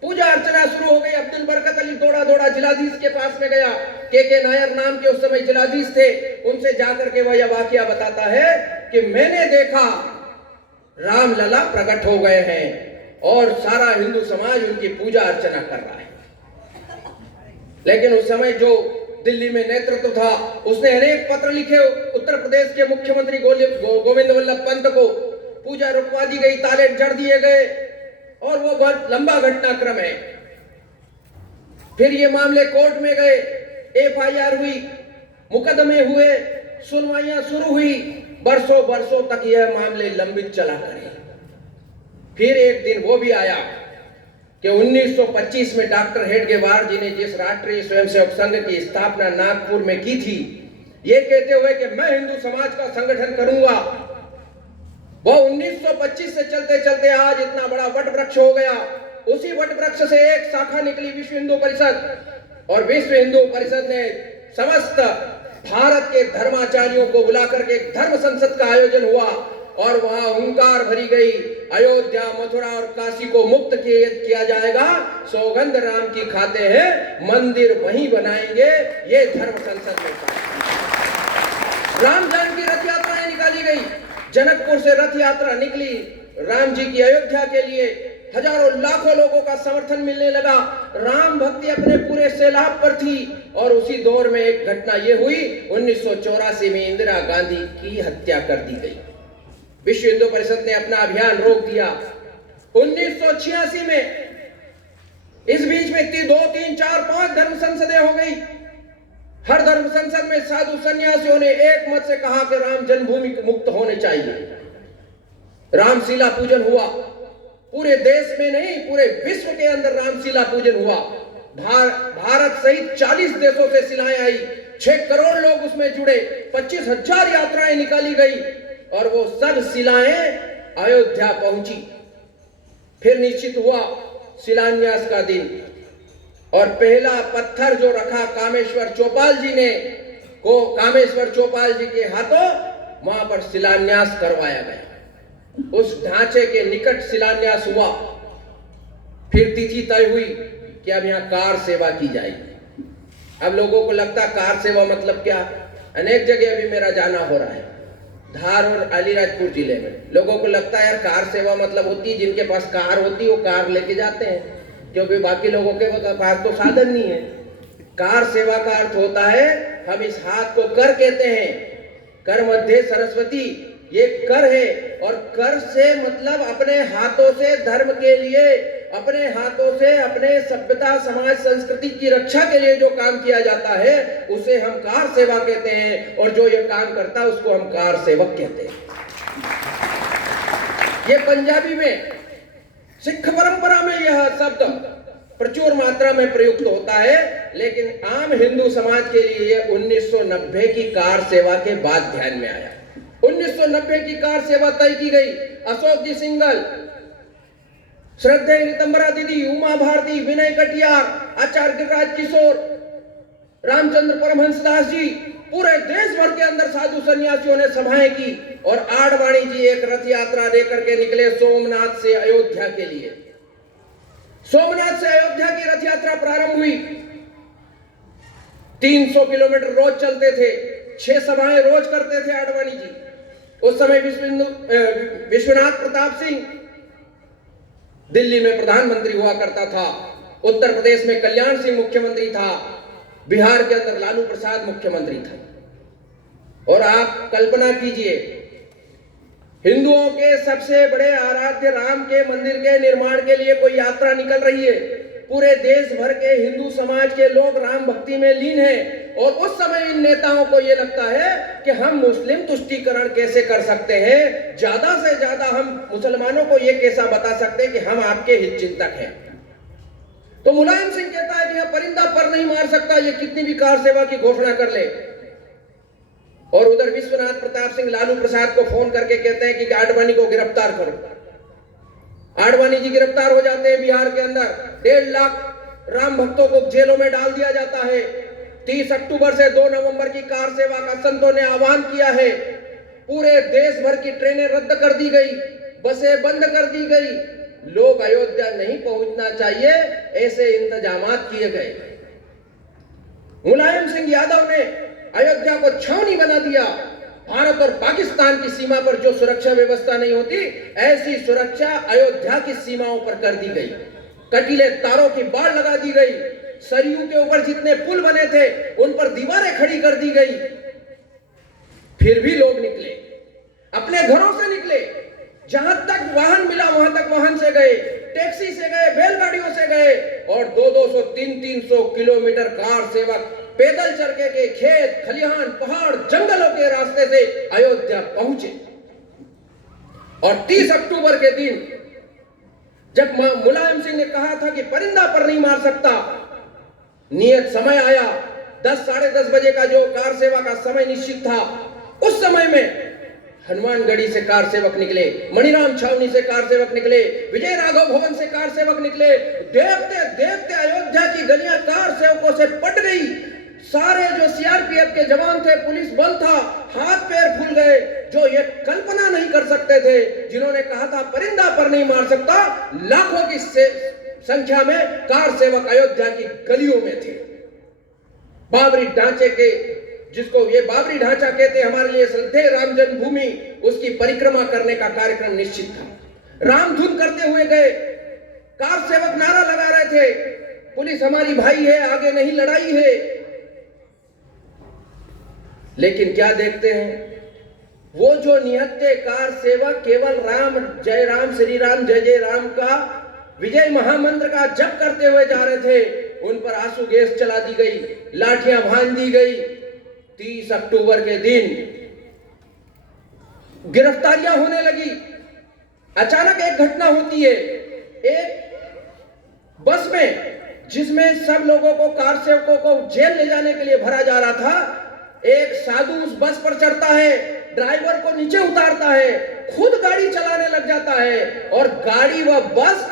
पूजा अर्चना शुरू हो गई। अब्दुल बरकत अली दौड़ा दौड़ा जिलाधीश के पास में गया। के नायर नाम के उस समय जिलाधीश थे। उनसे जाकर के वह यह वाकया बताता है कि मैंने देखा राम लला प्रकट हो गए हैं और सारा हिंदू समाज उनकी पूजा अर्चना कर रहा है। लेकिन उस समय जो दिल्ली में नेतृत्व था उसने अनेक पत्र लिखे उत्तर प्रदेश के मुख्यमंत्री गोविंद वल्लभ पंत को। पूजा रुकवा दी गई, ताले जड़ दिए गए और वो बहुत लंबा घटनाक्रम है। फिर ये मामले कोर्ट में गए, FIR हुई, मुकदमे हुए, सुनवाइयां शुरू हुई, बरसों बरसों तक यह मामले लंबित चला करे। फिर एक दिन वो भी आया कि 1925 में डॉक्टर हेडगेवार जी ने जिस राष्ट्रीय स्वयंसेवक संघ की स्थापना नागपुर में की थी, ये कहते हुए कि मैं हिंदू समाज का संगठन करूंगा, वो 1925 से चलते चलते आज इतना बड़ा वट वृक्ष हो गया। उसी वट वृक्ष से एक शाखा निकली विश्व हिंदू परिषद और विश्व हिंदू परिषद ने समस्त भारत के धर्माचार्यों को बुलाकर के एक धर्म संसद का आयोजन हुआ और वहां हुंकार भरी गई, अयोध्या, मथुरा और काशी को मुक्त किया जाएगा, सौगंध राम की खाते हैं, मंदिर वहीं बनाएंगे। ये धर्म संसद में राम जानकी रथ यात्राएं निकाली गई। जनकपुर से रथ यात्रा निकली राम जी की अयोध्या के लिए। हजारों लाखों लोगों का समर्थन मिलने लगा। राम भक्ति अपने पूरे सैलाब पर थी। और उसी दौर में एक घटना यह हुई, 1984 में इंदिरा गांधी की हत्या कर दी गई। विश्व हिंदू परिषद ने अपना अभियान रोक दिया। 1986 में इस बीच में 2, 3, 4, 5 धर्म संसदें हो गई। हर धर्म संसद में साधु सन्यासियों ने एक मत से कहा कि राम जन्मभूमि मुक्त होने चाहिए। रामशिला पूजन हुआ। पूरे देश में नहीं, पूरे विश्व के अंदर रामशिला पूजन हुआ। भारत सहित 40 देशों से शिलाएं आई। 6 करोड़ लोग उसमें जुड़े। 25,000 यात्राएं निकाली गई और वो सब शिलाएं अयोध्या पहुंची। फिर निश्चित हुआ शिलान्यास का दिन और पहला पत्थर जो रखा कामेश्वर चौपाल जी ने, को कामेश्वर चौपाल जी के हाथों वहां पर शिलान्यास करवाया गया। उस ढांचे के निकट शिलान्यास हुआ। फिर तिथि तय हुई कि अब यहां कार सेवा की जाएगी। अब लोगों को लगता कार सेवा मतलब क्या? अनेक जगह अभी मेरा जाना हो रहा है, धार और अलीराजपुर जिले में। लोगों को लगता है यार कार सेवा मतलब होती है जिनके पास कार होती है वो कार लेके जाते हैं, क्योंकि बाकी लोगों के पास तो साधन नहीं है। कार सेवा का अर्थ होता है, हम इस हाथ को कर कहते हैं, कर मध्य सरस्वती, ये कर है। और कर से मतलब अपने हाथों से धर्म के लिए, अपने हाथों से अपने सभ्यता समाज संस्कृति की रक्षा के लिए जो काम किया जाता है उसे हम कार सेवा कहते हैं। और जो ये काम करता है उसको हम कार सेवक कहते हैं। ये पंजाबी में, सिख परंपरा में यह शब्द प्रचुर मात्रा में प्रयुक्त होता है, लेकिन आम हिंदू समाज के लिए यह 1990 की कार सेवा के बाद ध्यान में आया। 1990 की कार सेवा तय की गई। अशोक जी सिंघल, श्रद्धेय रितंबरा दीदी, उमा भारती, विनय कटियार, आचार्य गिरिराज किशोर, रामचंद्र परमहंस दास जी, पूरे देश भर के अंदर साधु सन्यासियों ने सभाएं की और आडवाणी जी एक रथ यात्रा लेकर के निकले सोमनाथ से अयोध्या के लिए। सोमनाथ से अयोध्या की रथ यात्रा प्रारंभ हुई। 300 किलोमीटर रोज चलते थे। 6 सभाएं रोज करते थे आडवाणी जी। उस समय विश्वनाथ प्रताप सिंह दिल्ली में प्रधानमंत्री हुआ करता था। उत्तर प्रदेश में कल्याण सिंह मुख्यमंत्री था। बिहार के अंदर लालू प्रसाद मुख्यमंत्री था। और आप कल्पना कीजिए हिंदुओं के सबसे बड़े आराध्य राम के मंदिर के निर्माण के लिए कोई यात्रा निकल रही है। पूरे देश भर के हिंदू समाज के लोग राम भक्ति में लीन हैं और उस समय इन नेताओं को यह लगता है कि हम मुस्लिम तुष्टीकरण कैसे कर सकते हैं, ज्यादा से ज्यादा हम मुसलमानों को यह कैसा बता सकते हैं कि हम आपके हित चिंतक हैं। तो मुलायम सिंह कहता है कि यह परिंदा पर नहीं मार सकता, ये कितनी भी कार सेवा की घोषणा कर ले। और उधर विश्वनाथ प्रताप सिंह लालू प्रसाद को फोन करके कहते हैं कि आडवाणी को गिरफ्तार करो। आडवाणी जी गिरफ्तार हो जाते हैं। बिहार के अंदर 1.5 लाख राम भक्तों को जेलों में डाल दिया जाता है। 30 अक्टूबर से 2 नवंबर की कार सेवा का संतों ने आह्वान किया है। पूरे देश भर की ट्रेनें रद्द कर दी गई, बसें बंद कर दी गई। लोग अयोध्या नहीं पहुंचना चाहिए, ऐसे इंतजामात किए गए। मुलायम सिंह यादव ने अयोध्या को छावनी बना दिया। भारत और पाकिस्तान की सीमा पर जो सुरक्षा व्यवस्था नहीं होती, ऐसी सुरक्षा अयोध्या की सीमाओं पर कर दी गई। कटीले तारों की बाड़ लगा दी गई। सरयू के ऊपर जितने पुल बने थे उन पर दीवारें खड़ी कर दी गई। फिर भी लोग निकले, अपने घरों से निकले। जहां तक वाहन मिला वहां तक वाहन से गए, टैक्सी से गए, बैलगाड़ियों से गए और 200-200, 300-300 किलोमीटर कार सेवा पैदल चल के खेत खलिहान पहाड़ जंगलों के रास्ते से अयोध्या पहुंचे। और 30 अक्टूबर के दिन जब मुलायम सिंह ने कहा था कि परिंदा पर नहीं मार सकता, नियत समय आया। 10, साढ़े 10 बजे का जो कार सेवा का समय निश्चित था, उस समय में हनुमानगढ़ी से कार सेवक निकले, मणिराम छावनी से कार सेवक निकले, विजय राघव भवन से कार सेवक निकले। देखते देखते अयोध्या की गलियां कार सेवकों से पट गई। सारे जो सीआरपीएफ के जवान थे, पुलिस बल था, हाथ पैर फूल गए। जो ये कल्पना नहीं कर सकते थे, जिन्होंने कहा था परिंदा पर नहीं मार सकता, लाखों की संख्या में कार सेवक अयोध्या की गलियों में थे। बाबरी ढांचे के, जिसको ये बाबरी ढांचा कहते हैं, हमारे लिए श्रद्धेय राम जन्मभूमि, उसकी परिक्रमा करने का कार्यक्रम निश्चित था। राम धुन करते हुए गए। कार सेवक नारा लगा रहे थे, पुलिस हमारी भाई है, आगे नहीं लड़ाई है। लेकिन क्या देखते हैं, वो जो निहत्थे कार सेवक केवल राम जय राम, श्री राम जय जय राम का विजय महामंत्र का जप करते हुए जा रहे थे, उन पर आंसू गैस चला दी गई, लाठियां बांध दी गई। 30 अक्टूबर के दिन गिरफ्तारियां होने लगी। अचानक एक घटना होती है। एक बस में, जिसमें सब लोगों को, कार सेवकों को जेल ले जाने के लिए भरा जा रहा था, एक साधु उस बस पर चढ़ता है, ड्राइवर को नीचे उतारता है, खुद गाड़ी चलाने लग जाता है और गाड़ी व बस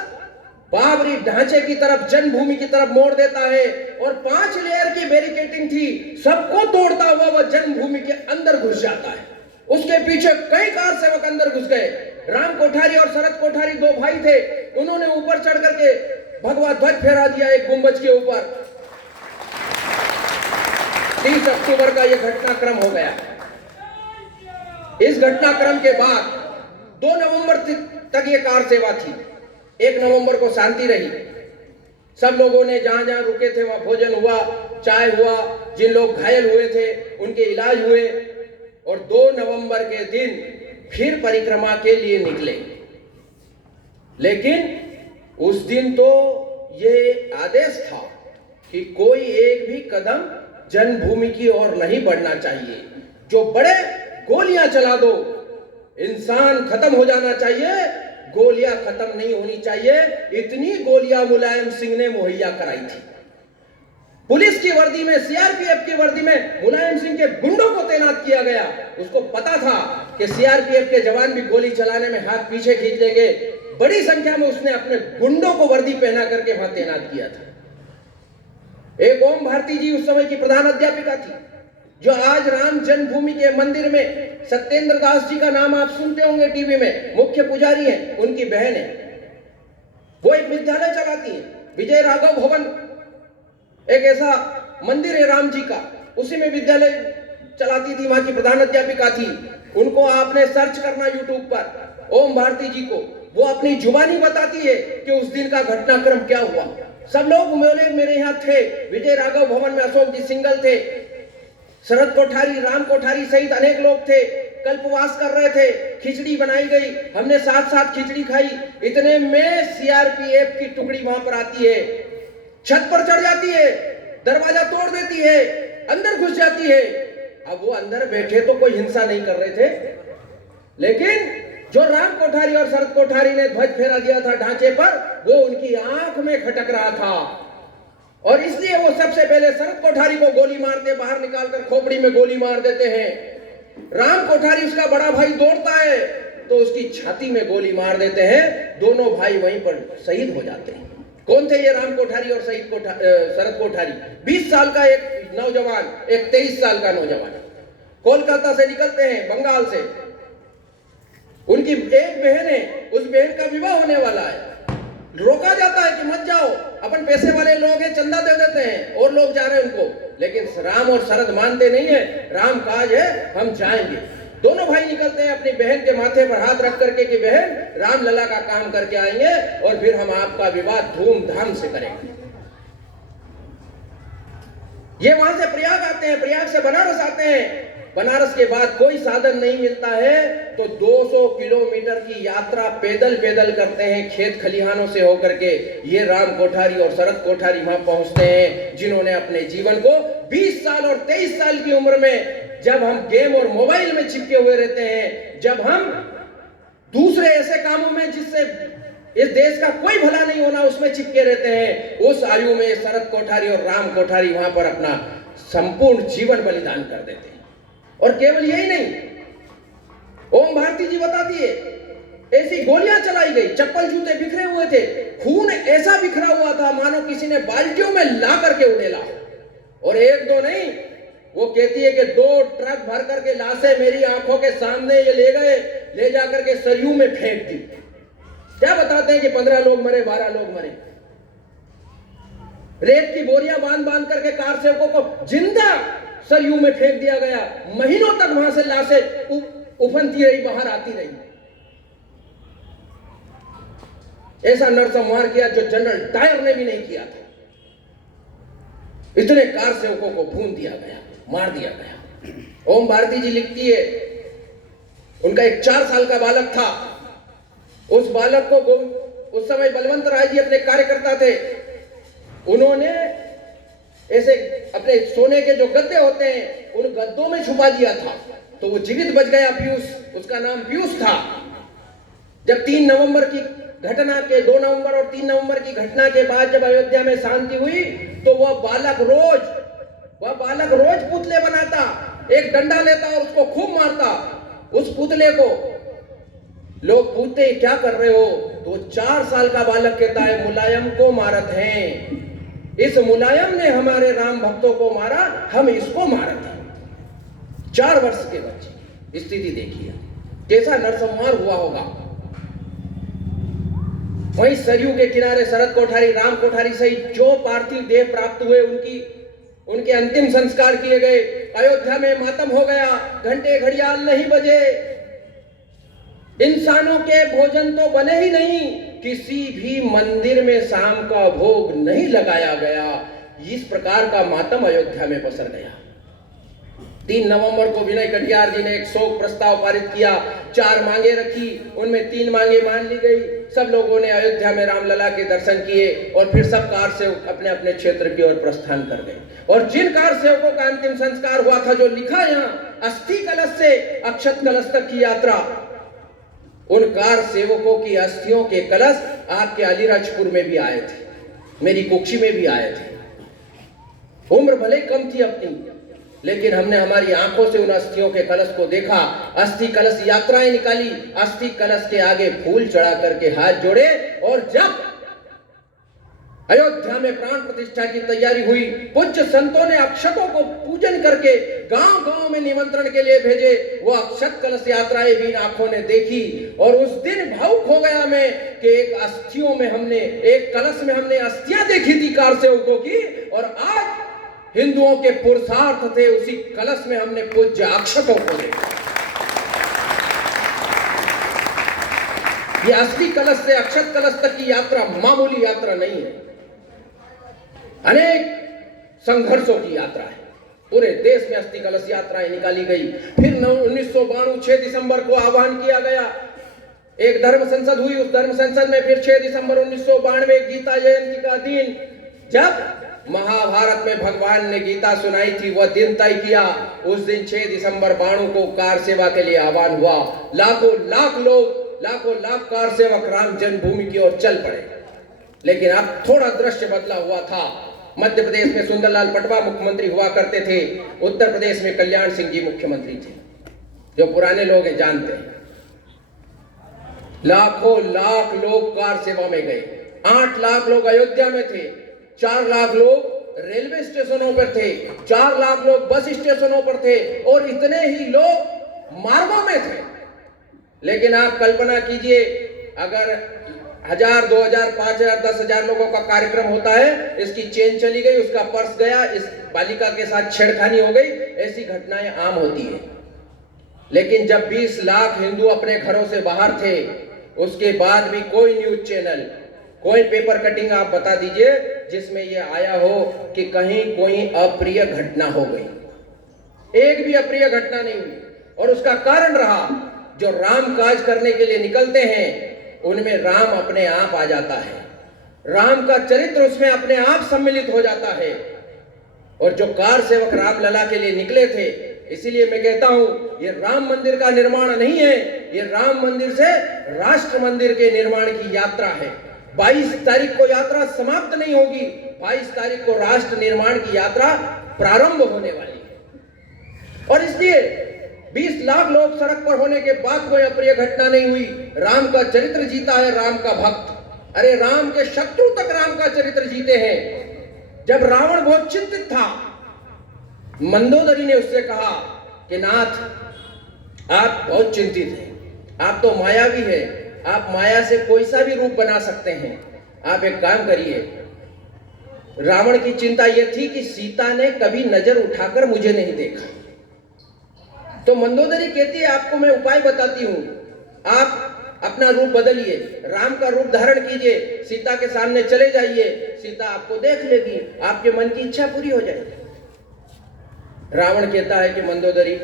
बाबरी ढांचे की तरफ, जन्मभूमि की तरफ मोड़ देता है। और 5 लेयर की बैरिकेडिंग थी, सबको तोड़ता हुआ वह जन्मभूमि के अंदर घुस जाता है। उसके पीछे कई कार सेवक अंदर घुस गए। राम कोठारी और शरद कोठारी 2 भाई थे, उन्होंने ऊपर चढ़ करके भगवा ध्वज फहरा दिया एक गुंबज के ऊपर। 30 अक्टूबर का यह घटनाक्रम हो गया। इस घटनाक्रम के बाद 2 नवंबर तक यह कार सेवा थी। 1 नवंबर को शांति रही। सब लोगों ने जहां जहां रुके थे वहां भोजन हुआ, चाय हुआ, जिन लोग घायल हुए थे उनके इलाज हुए। और 2 नवंबर के दिन फिर परिक्रमा के लिए निकले। लेकिन उस दिन तो ये आदेश था कि कोई एक भी कदम जन्मभूमि की ओर नहीं बढ़ना चाहिए। जो बड़े गोलियां चला दो, इंसान खत्म हो जाना चाहिए, गोलियां खत्म नहीं होनी चाहिए। इतनी गोलियां मुलायम सिंह ने मुहैया कराई थी। पुलिस की वर्दी में, सीआरपीएफ की वर्दी में मुलायम सिंह के गुंडों को तैनात किया गया। उसको पता था कि सीआरपीएफ के जवान भी गोली चलाने में हाथ पीछे खींच लेंगे। बड़ी संख्या में उसने अपने गुंडों को वर्दी पहना करके वहां तैनात किया था। एक ओम भारती जी उस समय की प्रधान अध्यापिका थी, जो आज राम जन्मभूमि के मंदिर में सत्येंद्र दास जी का नाम आप सुनते होंगे टीवी में, मुख्य पुजारी हैं, उनकी बहन है। वो एक विद्यालय चलाती है, विजय राघव भवन, एक ऐसा मंदिर है राम जी का, उसी में विद्यालय चलाती थी, वहां की प्रधान अध्यापिका थी। उनको आपने सर्च करना यूट्यूब पर, ओम भारती जी को, वो अपनी जुबानी बताती है कि उस दिन का घटनाक्रम क्या हुआ। सब लोग मेरे यहाँ थे। विजय राघव भवन में अशोक जी सिंगल थे, शरद कोठारी, राम कोठारी सहित अनेक लोग थे। कल्पवास कर रहे थे, खिचड़ी बनाई गई, हमने साथ साथ खिचड़ी खाई। इतने में सीआरपीएफ की टुकड़ी वहां पर आती है, छत पर चढ़ जाती है, दरवाजा तोड़ देती है, अंदर घुस जाती है। अब वो अंदर बैठे तो कोई हिंसा नहीं कर रहे थे, लेकिन जो राम कोठारी और शरद कोठारी ने ध्वज फहरा दिया था ढांचे पर, वो उनकी आंख में खटक रहा था, और इसलिए वो सबसे पहले शरद कोठारी को गोली मारते, बाहर निकालकर खोपड़ी में गोली मार देते हैं। राम कोठारी, उसका बड़ा भाई दौड़ता है तो उसकी छाती में गोली मार देते हैं। दोनों भाई वहीं पर शहीद हो जाते हैं। कौन थे ये राम कोठारी और शरद कोठारी? 20 साल का एक नौजवान, एक 23 साल का नौजवान कोलकाता से निकलते हैं, बंगाल से। उनकी एक बहन है, उस बहन का विवाह होने वाला है। रोका जाता है कि मत जाओ, अपन पैसे वाले लोग हैं, चंदा दे देते हैं, और लोग जा रहे हैं उनको। लेकिन राम और शरद मानते नहीं है, राम काज है, हम जाएंगे। दोनों भाई निकलते हैं अपनी बहन के माथे पर हाथ रख करके कि बहन, राम लला का काम करके आएंगे और फिर हम आपका विवाह धूमधाम से करेंगे। ये वहां से प्रयाग आते हैं, प्रयाग से बनारस आते हैं। बनारस के बाद कोई साधन नहीं मिलता है तो 200 किलोमीटर की यात्रा पैदल पैदल करते हैं, खेत खलिहानों से होकर के। ये राम कोठारी और शरद कोठारी वहां पहुंचते हैं, जिन्होंने अपने जीवन को 20 साल और 23 साल की उम्र में, जब हम गेम और मोबाइल में चिपके हुए रहते हैं, जब हम दूसरे ऐसे कामों में जिससे इस देश का कोई भला नहीं होना उसमें चिपके रहते हैं, उस आयु में शरद कोठारी और राम कोठारी वहां पर अपना संपूर्ण जीवन बलिदान कर देते हैं। और केवल यही नहीं, ओम भारती जी बताती है, ऐसी गोलियां चलाई गई, चप्पल जूते बिखरे हुए थे, खून ऐसा बिखरा हुआ था मानो किसी ने बाल्टियों में ला करके उड़ेला। और एक दो नहीं, वो कहती है कि 2 ट्रक भर करके लाशें मेरी आंखों के सामने ये ले गए, ले जाकर के सरयू में फेंक दी। क्या बताते हैं कि 15 लोग मरे, 12 लोग मरे। रेत की बोरियां बांध बांध करके कार सेवकों को जिंदा सरयू में फेंक दिया गया। महीनों तक वहां से लाशें उफनती रही, बाहर आती रही। ऐसा नरसंहार किया जो जनरल डायर ने भी नहीं किया था। इतने कार सेवकों को भून दिया गया, मार दिया गया। ओम भारती जी लिखती है, उनका एक 4 साल का बालक था। उस बालक को उस समय बलवंत राय जी अपने कार्यकर्ता थे, उन्होंने ऐसे अपने सोने के जो गद्दे होते हैं उन गद्दों में छुपा दिया था, तो वो जीवित बच गया। पीयूष, उसका नाम पीयूष था। जब 3 नवंबर की घटना के 2 नवंबर और 3 नवंबर की घटना के बाद जब अयोध्या में शांति हुई, तो वह बालक रोज पुतले बनाता, एक डंडा लेता और उसको खूब मारता। उस पुतले को लोग पूछते क्या कर रहे हो, तो 4 साल का बालक कहता है, मुलायम को मारत हैं। इस मुलायम ने हमारे राम भक्तों को मारा, हम इसको मारत हैं। 4 वर्ष के बच्चे, स्थिति देखिए कैसा नरसंहार हुआ होगा। वहीं सरयू के किनारे शरद कोठारी, राम कोठारी सहित जो पार्थिव देह प्राप्त हुए, उनके अंतिम संस्कार किए गए। अयोध्या में मातम हो गया, घंटे घड़ियाल नहीं बजे, इंसानों के भोजन तो बने ही नहीं, किसी भी मंदिर में शाम का भोग नहीं लगाया गया। इस प्रकार का मातम अयोध्या में पसर गया। 3 नवंबर को विनय कटियार जी ने एक शोक प्रस्ताव पारित किया, 4 मांगे रखी, उनमें 3 मांगे मान ली गई। सब लोगों ने अयोध्या में रामलला के दर्शन किए और फिर सब कार सेवक अपने अपने क्षेत्र की ओर प्रस्थान कर गए। और जिन कार सेवकों का अंतिम संस्कार हुआ था, जो लिखा यहाँ, अस्थि कलश से अक्षत कलश तक की यात्रा, उन कार सेवकों की अस्थियों के कलश आपके अलीराजपुर में भी आए थे, मेरी कुक्षी में भी आए थे। उम्र भले कम थी अपनी, लेकिन हमने हमारी आंखों से उन अस्थियों के कलश को देखा। अस्थि कलश यात्राएं निकाली, अस्थि कलश के आगे फूल चढ़ा करके हाथ जोड़े, और जब अयोध्या में प्राण प्रतिष्ठा की तैयारी हुई, पूज्य संतों ने अक्षतों को पूजन करके गांव-गांव में निमंत्रण के लिए भेजे। वो अक्षत कलश यात्राएं भी इन आंखों ने देखी, और उस दिन भावुक हो गया मैं कि एक अस्थियों में हमने, एक कलश में हमने अस्थियां देखी थी कार सेवकों की, और आज हिंदुओं के पुरुषार्थ थे, उसी कलश में हमने पूज्य अक्षतों को देखा। ये अस्थि कलश से अक्षत कलश तक की यात्रा मामूली यात्रा नहीं है, अनेक संघर्षों की यात्रा है। पूरे देश में अस्थि कलश यात्राएं निकाली गई। फिर 1992 6 दिसंबर को आह्वान किया गया, एक धर्म संसद हुई। उस धर्म संसद में फिर 6 दिसंबर 1992 गीता जयंती का दिन, जब महाभारत में भगवान ने गीता सुनाई थी, वह दिन तय किया। उस दिन 6 दिसंबर 92 को कार सेवा के लिए आह्वान हुआ। लाखों लाख लोग, लाखों लाख कार सेवक राम जन्मभूमि की ओर चल पड़े। लेकिन अब थोड़ा दृश्य बदला हुआ था। मध्य प्रदेश में सुंदरलाल पटवा मुख्यमंत्री हुआ करते थे, उत्तर प्रदेश में कल्याण सिंह जी मुख्यमंत्री थे। जो पुराने लोग हैं जानते हैं, लाखों लाख लोग कार सेवा में गए। 8 लाख लोग अयोध्या में थे, 4 लाख लोग रेलवे स्टेशनों पर थे, 4 लाख लोग बस स्टेशनों पर थे, और इतने ही लोग मार्गों में थे। लेकिन आप कल्पना कीजिए, अगर 1000, 2000, 5000, 10,000 लोगों का कार्यक्रम होता है, इसकी चेन चली गई, उसका पर्स गया, इस बालिका के साथ छेड़खानी हो गई, ऐसी घटनाएं आम होती है। लेकिन जब 20 लाख हिंदू अपने घरों से बाहर थे, उसके बाद भी कोई न्यूज चैनल, कोई पेपर कटिंग आप बता दीजिए जिसमें यह आया हो कि कहीं कोई अप्रिय घटना हो गई। एक भी अप्रिय घटना नहीं हुई। और उसका कारण रहा, जो राम काज करने के लिए निकलते हैं उनमें राम अपने आप आ जाता है, राम का चरित्र उसमें अपने आप सम्मिलित हो जाता है। और जो कार सेवक रामलला के लिए निकले थे, इसीलिए मैं कहता हूं, ये राम मंदिर का निर्माण नहीं है, ये राम मंदिर से राष्ट्र मंदिर के निर्माण की यात्रा है। 22 तारीख को यात्रा समाप्त नहीं होगी, 22 तारीख को राष्ट्र निर्माण की यात्रा प्रारंभ होने वाली है। और इसलिए 20 लाख लोग सड़क पर होने के बाद कोई अप्रिय घटना नहीं हुई। राम का चरित्र जीता है राम का भक्त। अरे राम के शत्रु तक राम का चरित्र जीते हैं। जब रावण बहुत चिंतित था, मंदोदरी ने उससे कहा कि नाथ, आप बहुत चिंतित हैं, आप तो मायावी है, आप माया से कोई सा भी रूप बना सकते हैं। आप एक काम करिए। रावण की चिंता यह थी कि सीता ने कभी नजर उठाकर मुझे नहीं देखा। तो मंदोदरी कहती है, आपको मैं उपाय बताती हूं, आप अपना रूप बदलिए, राम का रूप धारण कीजिए, सीता के सामने चले जाइए, सीता आपको देख लेगी, आपके मन की इच्छा पूरी हो जाएगी। रावण कहता है कि मंदोदरी,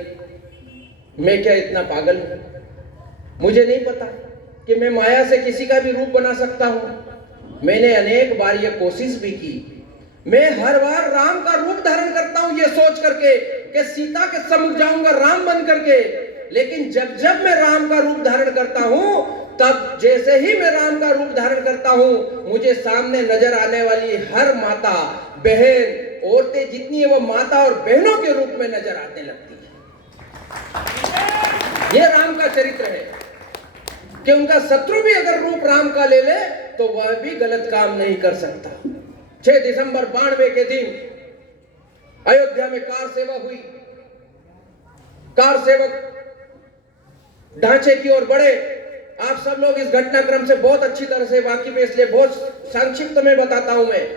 मैं क्या इतना पागल हूं? मुझे नहीं पता कि मैं माया से किसी का भी रूप बना सकता हूं। मैंने अनेक बार यह कोशिश भी की, मैं हर बार राम का रूप धारण करता हूं ये सोच करके कि सीता के सम्मुख जाऊंगा राम बन करके। लेकिन जब जब मैं राम का रूप धारण करता हूं, तब जैसे ही मैं राम का रूप धारण करता हूं, मुझे सामने नजर आने वाली हर माता, बहन, औरतें जितनी है वो माता और बहनों के रूप में नजर आने लगती है। यह राम का चरित्र है कि उनका शत्रु भी अगर रूप राम का ले ले तो वह भी गलत काम नहीं कर सकता। 6 दिसंबर 92 के दिन अयोध्या में कार सेवा हुई। कार सेवक ढांचे की ओर बढ़े। आप सब लोग इस घटनाक्रम से बहुत अच्छी तरह से वाकिफ है, इसलिए बहुत संक्षिप्त में बताता हूं मैं।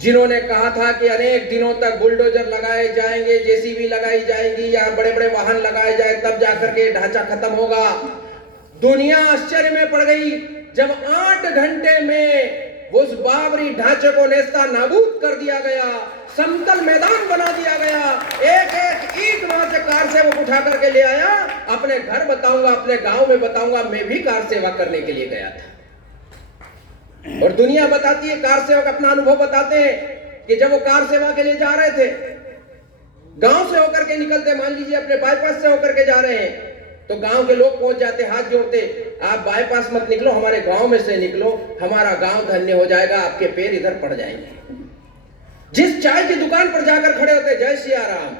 जिन्होंने कहा था कि अनेक दिनों तक बुलडोजर लगाए जाएंगे, जेसीबी लगाई जाएगी, यहां बड़े बड़े वाहन लगाए जाए, तब जाकर के ढांचा खत्म होगा, दुनिया आश्चर्य में पड़ गई जब 8 घंटे में उस बाबरी ढांचे को नेस्ता नाबूद कर दिया गया, समतल मैदान बना दिया गया। एक एक ईंट वहां से कार सेवक उठा करके ले आया। अपने घर बताऊंगा, अपने गांव में बताऊंगा, मैं भी कार सेवा करने के लिए गया था। और दुनिया बताती है, कार सेवक अपना अनुभव बताते हैं कि जब वो कार सेवा के लिए जा रहे थे, गांव से होकर के निकलते, मान लीजिए अपने बाईपास से होकर के जा रहे हैं, तो गांव के लोग पहुंच जाते, हाथ जोड़ते, आप बाईपास मत निकलो, हमारे गांव में से निकलो, हमारा गांव धन्य हो जाएगा, आपके पैर इधर पड़ जाएंगे। जिस चाय की दुकान पर जाकर खड़े होते, जय सिया राम,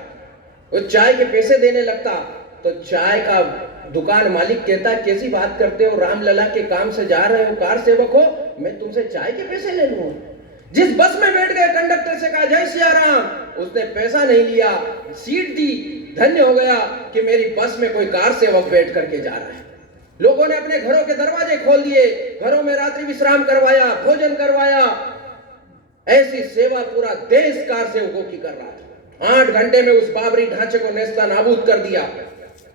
वो चाय के पैसे देने लगता, तो चाय का दुकान मालिक कहता, कैसी बात करते हो, रामलला के काम से जा रहे हो, कार सेवक हो, मैं तुमसे चाय के पैसे ले लूंगा। जिस बस में बैठ गए, कंडक्टर से कहा जय सिया राम, उसने पैसा नहीं लिया, सीट दी, धन्य हो गया कि मेरी बस में कोई कार सेवक बैठ करके जा रहा है। लोगों ने अपने घरों के दरवाजे खोल दिए, घरों में रात्रि विश्राम करवाया, भोजन करवाया। ऐसी सेवा पूरा देश कार सेवकों की कर रहा था। 8 घंटे में उस बाबरी ढांचे को नेस्ता नाबूद कर दिया।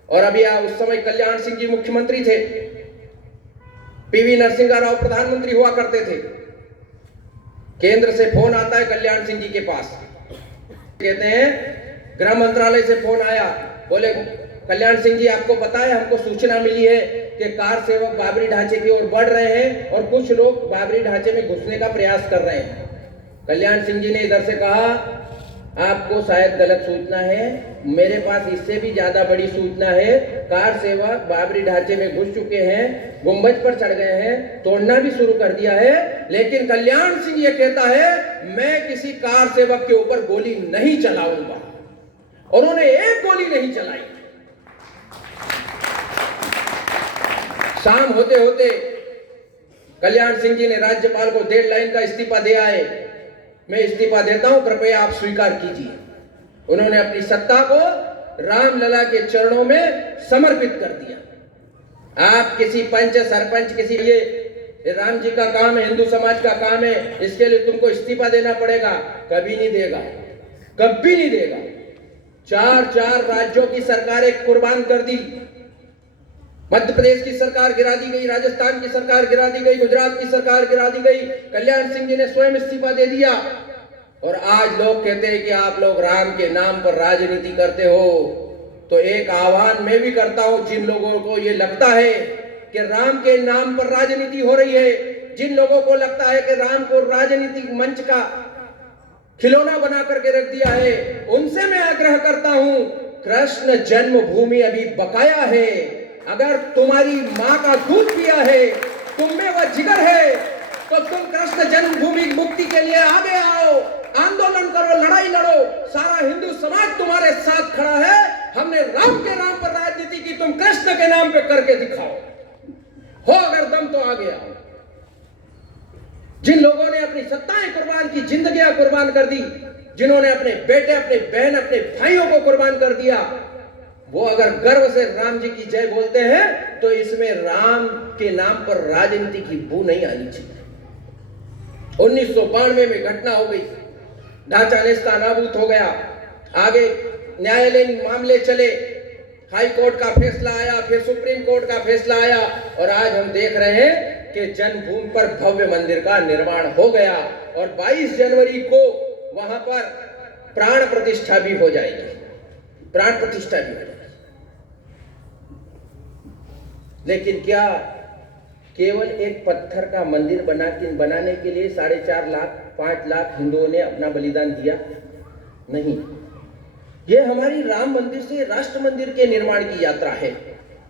और अभी उस समय कल्याण सिंह जी मुख्यमंत्री थे, पीवी नरसिंह राव प्रधानमंत्री हुआ करते थे। केंद्र से फोन आता है कल्याण सिंह जी के पास कहते हैं गृह मंत्रालय से फोन आया, बोले कल्याण सिंह जी आपको पता है हमको सूचना मिली है कि कार सेवक बाबरी ढांचे की ओर बढ़ रहे हैं और कुछ लोग बाबरी ढांचे में घुसने का प्रयास कर रहे हैं। कल्याण सिंह जी ने इधर से कहा आपको शायद गलत सूचना है, मेरे पास इससे भी ज्यादा बड़ी सूचना है। कार सेवक बाबरी ढांचे में घुस चुके हैं, गुंबद पर चढ़ गए हैं, तोड़ना भी शुरू कर दिया है, लेकिन कल्याण सिंह ये कहता है मैं किसी कार सेवक के ऊपर गोली नहीं चलाऊंगा, और उन्होंने एक गोली नहीं चलाई। शाम होते होते कल्याण सिंह जी ने राज्यपाल को 1.5 लाइन का इस्तीफा दे आए, मैं इस्तीफा देता हूं, कृपया आप स्वीकार कीजिए। उन्होंने अपनी सत्ता को रामलला के चरणों में समर्पित कर दिया। आप किसी पंच सरपंच किसी ये राम जी का काम है, हिंदू समाज का काम है, इसके लिए तुमको इस्तीफा देना पड़ेगा, कभी नहीं देगा, कभी नहीं देगा। 4 राज्यों की सरकारें कुर्बान कर दी, मध्य प्रदेश की सरकार गिरा दी गई, राजस्थान की सरकार गिरा दी गई, गुजरात की सरकार गिरा दी गई, कल्याण सिंह जी ने स्वयं इस्तीफा दे दिया। और आज लोग कहते हैं कि आप लोग राम के नाम पर राजनीति करते हो। तो एक आह्वान मैं भी करता हूं, जिन लोगों को ये लगता है कि राम के नाम पर राजनीति हो रही है, जिन लोगों को लगता है कि राम को राजनीतिक मंच का खिलौना बना करके रख दिया है, उनसे मैं आग्रह करता हूं, कृष्ण जन्मभूमि अभी बकाया है। अगर तुम्हारी मां का दूध पिया है, तुम में वह जिगर है, तो तुम कृष्ण जन्मभूमि मुक्ति के लिए आगे आओ, आंदोलन करो, लड़ाई लड़ो, सारा हिंदू समाज तुम्हारे साथ खड़ा है। हमने राम के नाम पर राजनीति की, तुम कृष्ण के नाम पे करके दिखाओ, हो अगर दम तो आगे आओ। जिन लोगों ने अपनी सत्ताएं कुर्बान की, जिंदगियां कुर्बान कर दी, जिन्होंने अपने बेटे, अपने बहन, अपने भाइयों को कुर्बान कर दिया, वो अगर गर्व से राम जी की जय बोलते हैं तो इसमें राम के नाम पर राजनीति की बू नहीं आनी चाहिए। 1992 में घटना हो गई, ढांचा नेस्ता नाबूद हो गया, आगे न्यायालयीन मामले चले, हाई कोर्ट का फैसला आया, फिर सुप्रीम कोर्ट का फैसला आया, और आज हम देख रहे हैं कि जन्मभूमि पर भव्य मंदिर का निर्माण हो गया और 22 जनवरी को वहां पर प्राण प्रतिष्ठा भी हो जाएगी, प्राण प्रतिष्ठा भी हो जाएगी। लेकिन क्या केवल एक पत्थर का मंदिर बनाने के लिए 4.5 लाख 5 लाख हिंदुओं ने अपना बलिदान दिया? नहीं, ये हमारी राम मंदिर से राष्ट्र मंदिर के निर्माण की यात्रा है।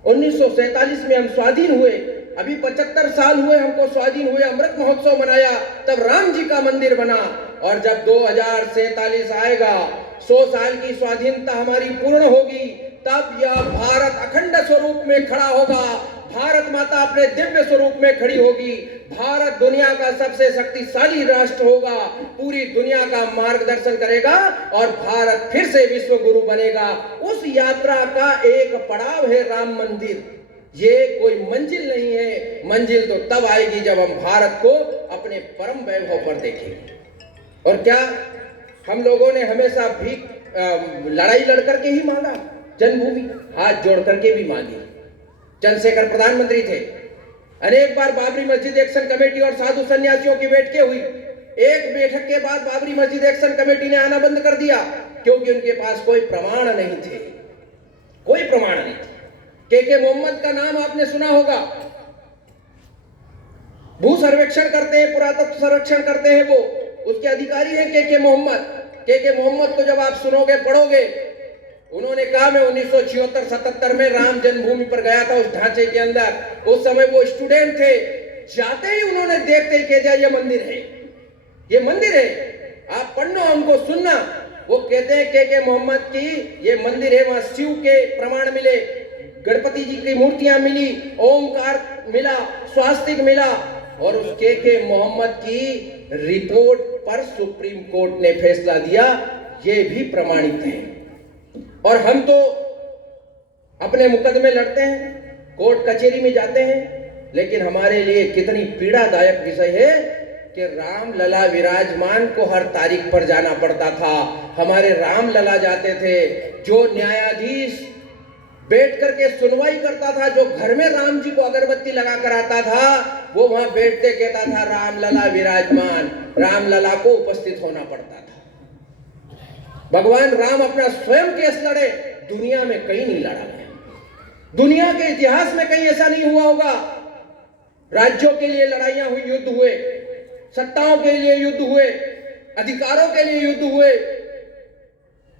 1947 में हम स्वाधीन हुए, अभी 75 साल हुए हमको स्वाधीन हुए, अमृत महोत्सव मनाया, तब राम जी का मंदिर बना। और जब 2047 आएगा, 100 साल की स्वाधीनता हमारी पूर्ण होगी, तब यह भारत अखंड स्वरूप में खड़ा होगा, भारत माता अपने दिव्य स्वरूप में खड़ी होगी, भारत दुनिया का सबसे शक्तिशाली राष्ट्र होगा, पूरी दुनिया का मार्गदर्शन करेगा और भारत फिर से विश्व गुरु बनेगा। उस यात्रा का एक पड़ाव है राम मंदिर। ये कोई मंजिल नहीं है, मंजिल तो तब आएगी जब हम भारत को अपने परम वैभव पर देखेंगे। और क्या हम लोगों ने हमेशा भी लड़ाई लड़ करके ही मांगा जन्मभूमि? हाथ जोड़ करके भी मांगी। चंद्रशेखर प्रधानमंत्री थे, अनेक बार बाबरी मस्जिद एक्शन कमेटी और साधु सन्यासियों की बैठकें हुई। एक बैठक के बाद बाबरी मस्जिद एक्शन कमेटी ने आना बंद कर दिया, क्योंकि उनके पास कोई प्रमाण नहीं थे, कोई प्रमाण नहीं थे। के मोहम्मद का नाम आपने सुना होगा, भू सर्वेक्षण करते हैं, पुरातत्व सर्वेक्षण करते हैं, वो उसके अधिकारी हैं के मोहम्मद। के मोहम्मद को जब आप सुनोगे, पढ़ोगे, उन्होंने कहा मैं 1976-77 में राम जन्मभूमि पर गया था, उस ढांचे के अंदर। उस समय वो स्टूडेंट थे, जाते ही उन्होंने देखते ही कह दिया ये मंदिर है, ये मंदिर है। आप पढ़ना, उनको सुनना। वो कहते हैं के मोहम्मद की ये मंदिर है, वहां शिव के प्रमाण मिले, गणपति जी की मूर्तियां मिली, ओमकार मिला, स्वास्तिक मिला, और उस के मोहम्मद की रिपोर्ट पर सुप्रीम कोर्ट ने फैसला दिया ये भी प्रमाणित है। और हम तो अपने मुकदमे लड़ते हैं, कोर्ट कचहरी में जाते हैं, लेकिन हमारे लिए कितनी पीड़ादायक विषय है कि राम लला विराजमान को हर तारीख पर जाना पड़ता था। हमारे राम लला जाते थे, जो न्यायाधीश बैठ करके सुनवाई करता था, जो घर में राम जी को अगरबत्ती लगा कर आता था, वो वहां बैठते कहता था राम लला विराजमान, राम लला को उपस्थित होना पड़ता था। भगवान राम अपना स्वयं केस लड़े, दुनिया में कहीं नहीं लड़ा गया। दुनिया के इतिहास में कहीं ऐसा नहीं हुआ होगा। राज्यों के लिए लड़ाइयां हुई, युद्ध हुए, सत्ताओं के लिए युद्ध हुए, अधिकारों के लिए युद्ध हुए।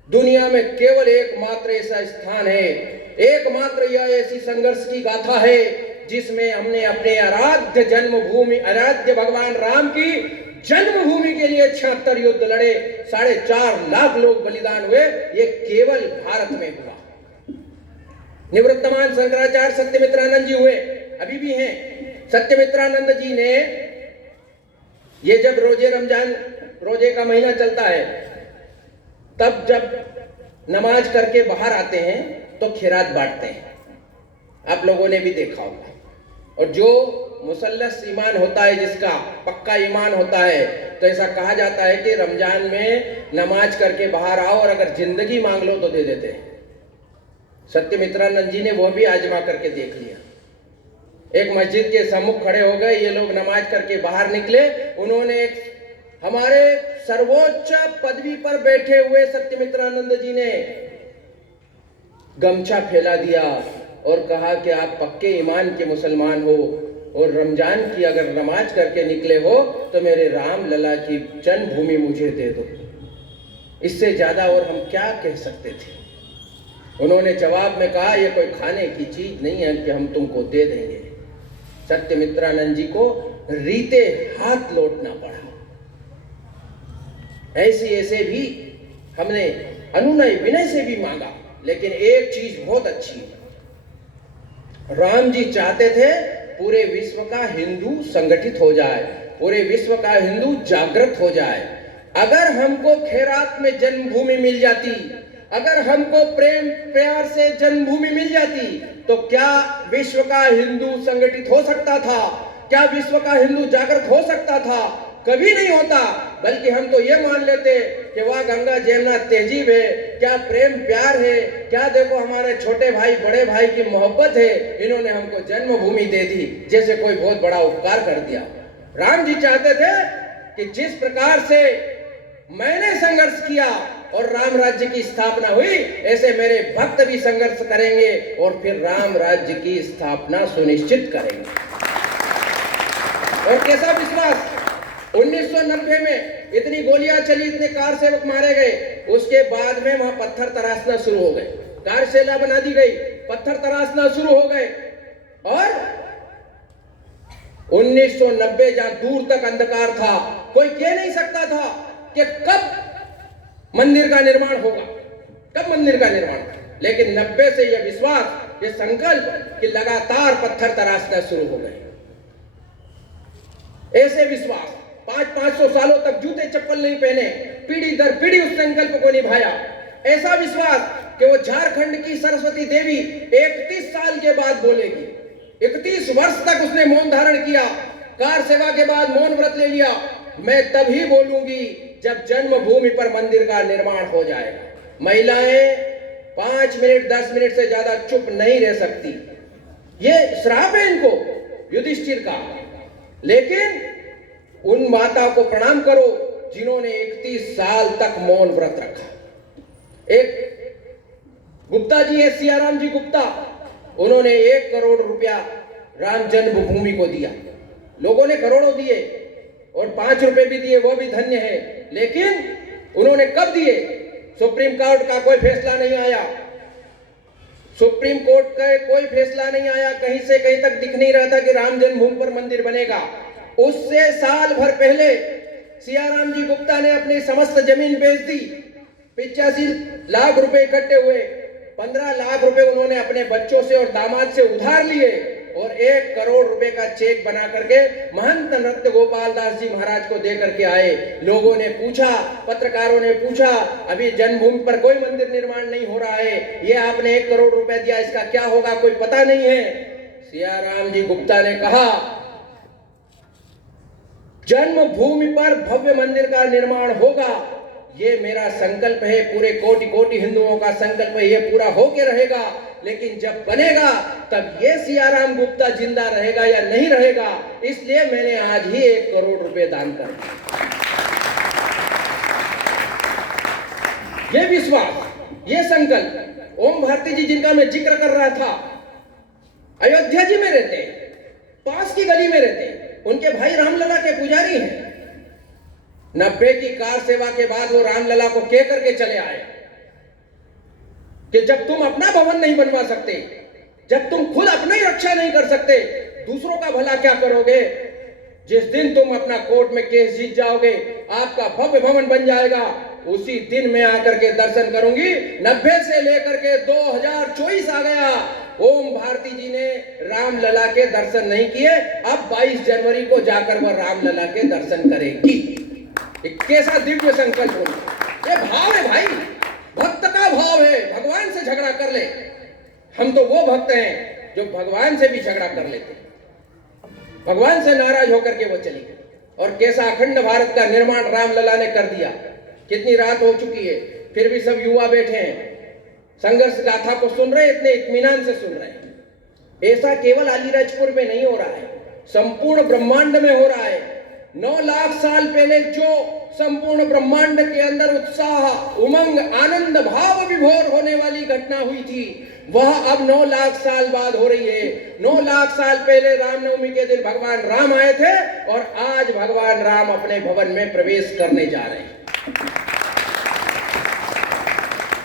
दुनिया में केवल एकमात्र ऐसा स्थान है, एकमात्र यह ऐसी संघर्ष की गाथा है जिसमें हमने अपने आराध्य जन्मभूमि, आराध्य भगवान राम की जन्मभूमि के लिए 76 युद्ध लड़े, 4.5 लाख लोग बलिदान हुए। ये केवल भारत में हुआ। निवृत्तमान शंकराचार्य सत्यमित्रानंद जी हुए, अभी भी हैं। सत्यमित्रानंद जी ने, ये जब रमजान रोजे का महीना चलता है, तब जब नमाज करके बाहर आते हैं तो खिरात बांटते हैं, आप लोगों ने भी देखा होगा। और जो मुसल्लस ईमान होता है, जिसका पक्का ईमान होता है, तो ऐसा कहा जाता है कि रमजान में नमाज करके बाहर आओ और अगर जिंदगी मांग लो तो दे देते हैं। सत्यमित्रानंद जी ने वो भी आजमा करके देख लिया। एक मस्जिद के सम्मुख खड़े हो गए, ये लोग नमाज करके बाहर निकले, उन्होंने हमारे सर्वोच्च पदवी पर बैठे हुए सत्यमित्रानंद जी ने गमछा फैला दिया और कहा कि आप पक्के ईमान के मुसलमान हो और रमजान की अगर नमाज करके निकले हो तो मेरे राम लला की जन्मभूमि मुझे दे दो। इससे ज्यादा और हम क्या कह सकते थे। उन्होंने जवाब में कहा, यह कोई खाने की चीज नहीं है कि हम तुमको दे देंगे। सत्यमित्रानंद जी को रीते हाथ लौटना पड़ा। ऐसे भी हमने अनुनय विनय से भी मांगा, लेकिन एक चीज बहुत अच्छी है, राम जी चाहते थे पूरे विश्व का हिंदू संगठित हो जाए, पूरे विश्व का हिंदू जागृत हो जाए। अगर हमको खैरात में जन्मभूमि मिल जाती, अगर हमको प्रेम प्यार से जन्मभूमि मिल जाती, तो क्या विश्व का हिंदू संगठित हो सकता था? क्या विश्व का हिंदू जागृत हो सकता था? कभी नहीं होता। बल्कि हम तो ये मान लेते कि वाह गंगा जमुना तहजीब है, क्या प्रेम प्यार है, क्या देखो हमारे छोटे भाई बड़े भाई की मोहब्बत है, इन्होंने हमको जन्मभूमि दे दी, जैसे कोई बहुत बड़ा उपकार कर दिया। राम जी चाहते थे कि जिस प्रकार से मैंने संघर्ष किया और राम राज्य की स्थापना हुई, ऐसे मेरे भक्त भी संघर्ष करेंगे और फिर राम राज्य की स्थापना सुनिश्चित करेंगे। और कैसा विश्वास! 1990 में इतनी गोलियां चली, इतने कार सेवक मारे गए, उसके बाद में वहां पत्थर तराशना शुरू हो गए, कार्यशाला बना दी गई, पत्थर तराशना शुरू हो गए। और 1990 जहां दूर तक अंधकार था, कोई कह नहीं सकता था कि कब मंदिर का निर्माण होगा, कब मंदिर का निर्माण। लेकिन 90 से यह विश्वास, यह संकल्प कि लगातार पत्थर तराशना शुरू हो गए। ऐसे विश्वास 500 सालों तक जूते चप्पल नहीं पहने, पीढ़ी दर पीढ़ी उस संकल्प को निभाया। ऐसा विश्वास कि वो झारखंड की सरस्वती देवी 31 साल के बाद बोलेगी। 31 वर्ष तक उसने मौन धारण किया, कार सेवा के बाद मौन व्रत ले लिया। मैं तभी बोलूंगी जब जन्मभूमि पर मंदिर का निर्माण हो जाएगा। महिलाएं 5 मिनट 10 मिनट से ज्यादा चुप नहीं रह सकती। ये श्राप है इनको युधिष्ठिर का। लेकिन उन माता को प्रणाम करो जिन्होंने 31 साल तक मौन व्रत रखा। एक गुप्ता जी है, सियाराम जी गुप्ता, उन्होंने 1 करोड़ रुपया राम जन्मभूमि को दिया। लोगों ने करोड़ों दिए और 5 रुपए भी दिए, वो भी धन्य है। लेकिन उन्होंने कब दिए? सुप्रीम कोर्ट का कोई फैसला नहीं आया, सुप्रीम कोर्ट का कोई फैसला नहीं आया, कहीं से कहीं तक दिख नहीं रहा था कि राम जन्मभूमि पर मंदिर बनेगा। उससे साल भर पहले सियाराम जी गुप्ता ने अपनी समस्त जमीन बेच दी, 85 लाख रुपए इकट्ठे हुए, 15 लाख रुपए उन्होंने अपने बच्चों से और दामाद से उधार लिए और 1 करोड़ रुपए का चेक बना करके महंत नृत्य गोपाल दास जी महाराज को दे करके आए। लोगों ने पूछा, पत्रकारों ने पूछा, अभी जन्मभूमि पर कोई मंदिर निर्माण नहीं हो रहा है, ये आपने 1 करोड़ रुपए दिया, इसका क्या होगा, कोई पता नहीं है। सियाराम जी गुप्ता ने कहा, जन्मभूमि पर भव्य मंदिर का निर्माण होगा, ये मेरा संकल्प है, पूरे कोटि कोटि हिंदुओं का संकल्प है, ये पूरा होके रहेगा। लेकिन जब बनेगा तब ये सियाराम गुप्ता जिंदा रहेगा या नहीं रहेगा, इसलिए मैंने आज ही 1 करोड़ रुपए दान कर दिया। ये विश्वास, ये संकल्प, ओम भारती जी जिनका मैं जिक्र कर रहा था, अयोध्या जी में रहते हैं, पास की गली में रहते हैं, उनके भाई रामलला के पुजारी हैं। 90 की कार सेवा के बाद वो रामलला को कह करके चले आए कि जब तुम अपना भवन नहीं बनवा सकते, जब तुम खुद अपनी रक्षा नहीं कर सकते, दूसरों का भला क्या करोगे? जिस दिन तुम अपना कोर्ट में केस जीत जाओगे, आपका भव्य भवन बन जाएगा, उसी दिन मैं आकर के दर्शन करूंगी। 90 से लेकर के 2024 आ गया, ओम भारती जी ने रामलला के दर्शन नहीं किए। अब 22 जनवरी को जाकर वह रामलला के दर्शन करेगी। कैसा दिव्य संकल्प होगा! ये भाव है भाई, भक्त का भाव है। भगवान से झगड़ा कर ले, हम तो वो भक्त हैं जो भगवान से भी झगड़ा कर लेते हैं, भगवान से नाराज होकर के वो चली गई। और कैसा अखंड भारत का निर्माण रामलला ने कर दिया। कितनी रात हो चुकी है, फिर भी सब युवा बैठे हैं, संघर्ष गाथा को सुन रहे, इतने इत्मीनान से सुन रहे हैं। ऐसा केवल अलीराजपुर में नहीं हो रहा है, संपूर्ण ब्रह्मांड में हो रहा है। 9 लाख साल पहले जो संपूर्ण ब्रह्मांड के अंदर उत्साह, उमंग, आनंद भाव विभोर होने वाली घटना हुई थी, वह अब 9 लाख साल बाद हो रही है। 9 लाख साल पहले रामनवमी के दिन भगवान राम आए थे और आज भगवान राम अपने भवन में प्रवेश करने जा रहे हैं।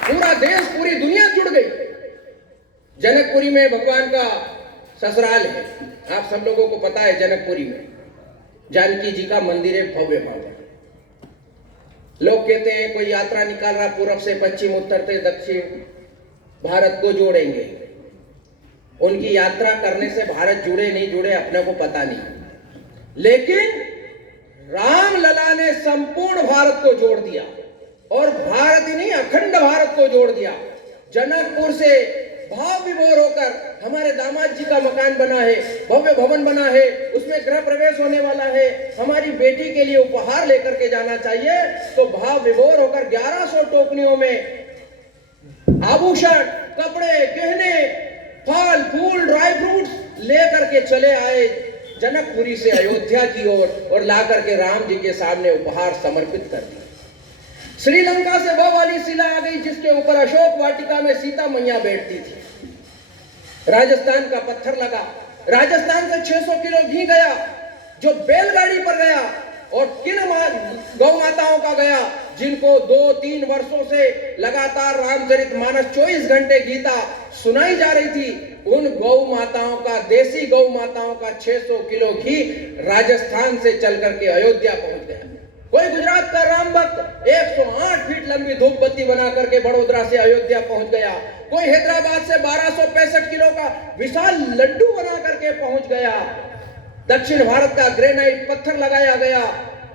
पूरा देश, पूरी दुनिया जुड़ गई। जनकपुरी में भगवान का ससुराल है, आप सब लोगों को पता है। जनकपुरी में जानकी जी का मंदिर है, भव्य भव्य। लोग कहते हैं कोई यात्रा निकाल रहा, पूर्व से पश्चिम, उत्तर से दक्षिण, भारत को जोड़ेंगे। उनकी यात्रा करने से भारत जुड़े नहीं जुड़े अपने को पता नहीं, लेकिन रामलला ने संपूर्ण भारत को जोड़ दिया। और भारत ही नहीं, अखंड भारत को जोड़ दिया। जनकपुर से भाव विभोर होकर हमारे दामाद जी का मकान बना है, भव्य भवन बना है, उसमें गृह प्रवेश होने वाला है, हमारी बेटी के लिए उपहार लेकर के जाना चाहिए। तो भाव विभोर होकर 1100 टोकरियों में आभूषण, कपड़े, गहने, फल फूल, ड्राई फ्रूट्स लेकर के चले आए जनकपुरी से अयोध्या की ओर, और ला करके राम जी के सामने उपहार समर्पित कर दिया। श्रीलंका से वह वाली शिला आ गई जिसके ऊपर अशोक वाटिका में सीता मैया बैठती थी। राजस्थान का पत्थर लगा, राजस्थान से 600 किलो घी गया जो बैलगाड़ी पर गया, और किन गौ माताओं का गया जिनको 2-3 वर्षों से लगातार रामचरितमानस 24 घंटे गीता सुनाई जा रही थी। उन गौ माताओं का, देसी गौ माताओं का 600 किलो घी राजस्थान से चल करके अयोध्या पहुंच गया। कोई गुजरात का राम भक्त 108 फीट लंबी धूप बत्ती बना करके बड़ोदरा से अयोध्या पहुंच गया। कोई हैदराबाद से 1265 किलो का विशाल लड्डू बना करके पहुंच गया। दक्षिण भारत का ग्रेनाइट पत्थर लगाया गया।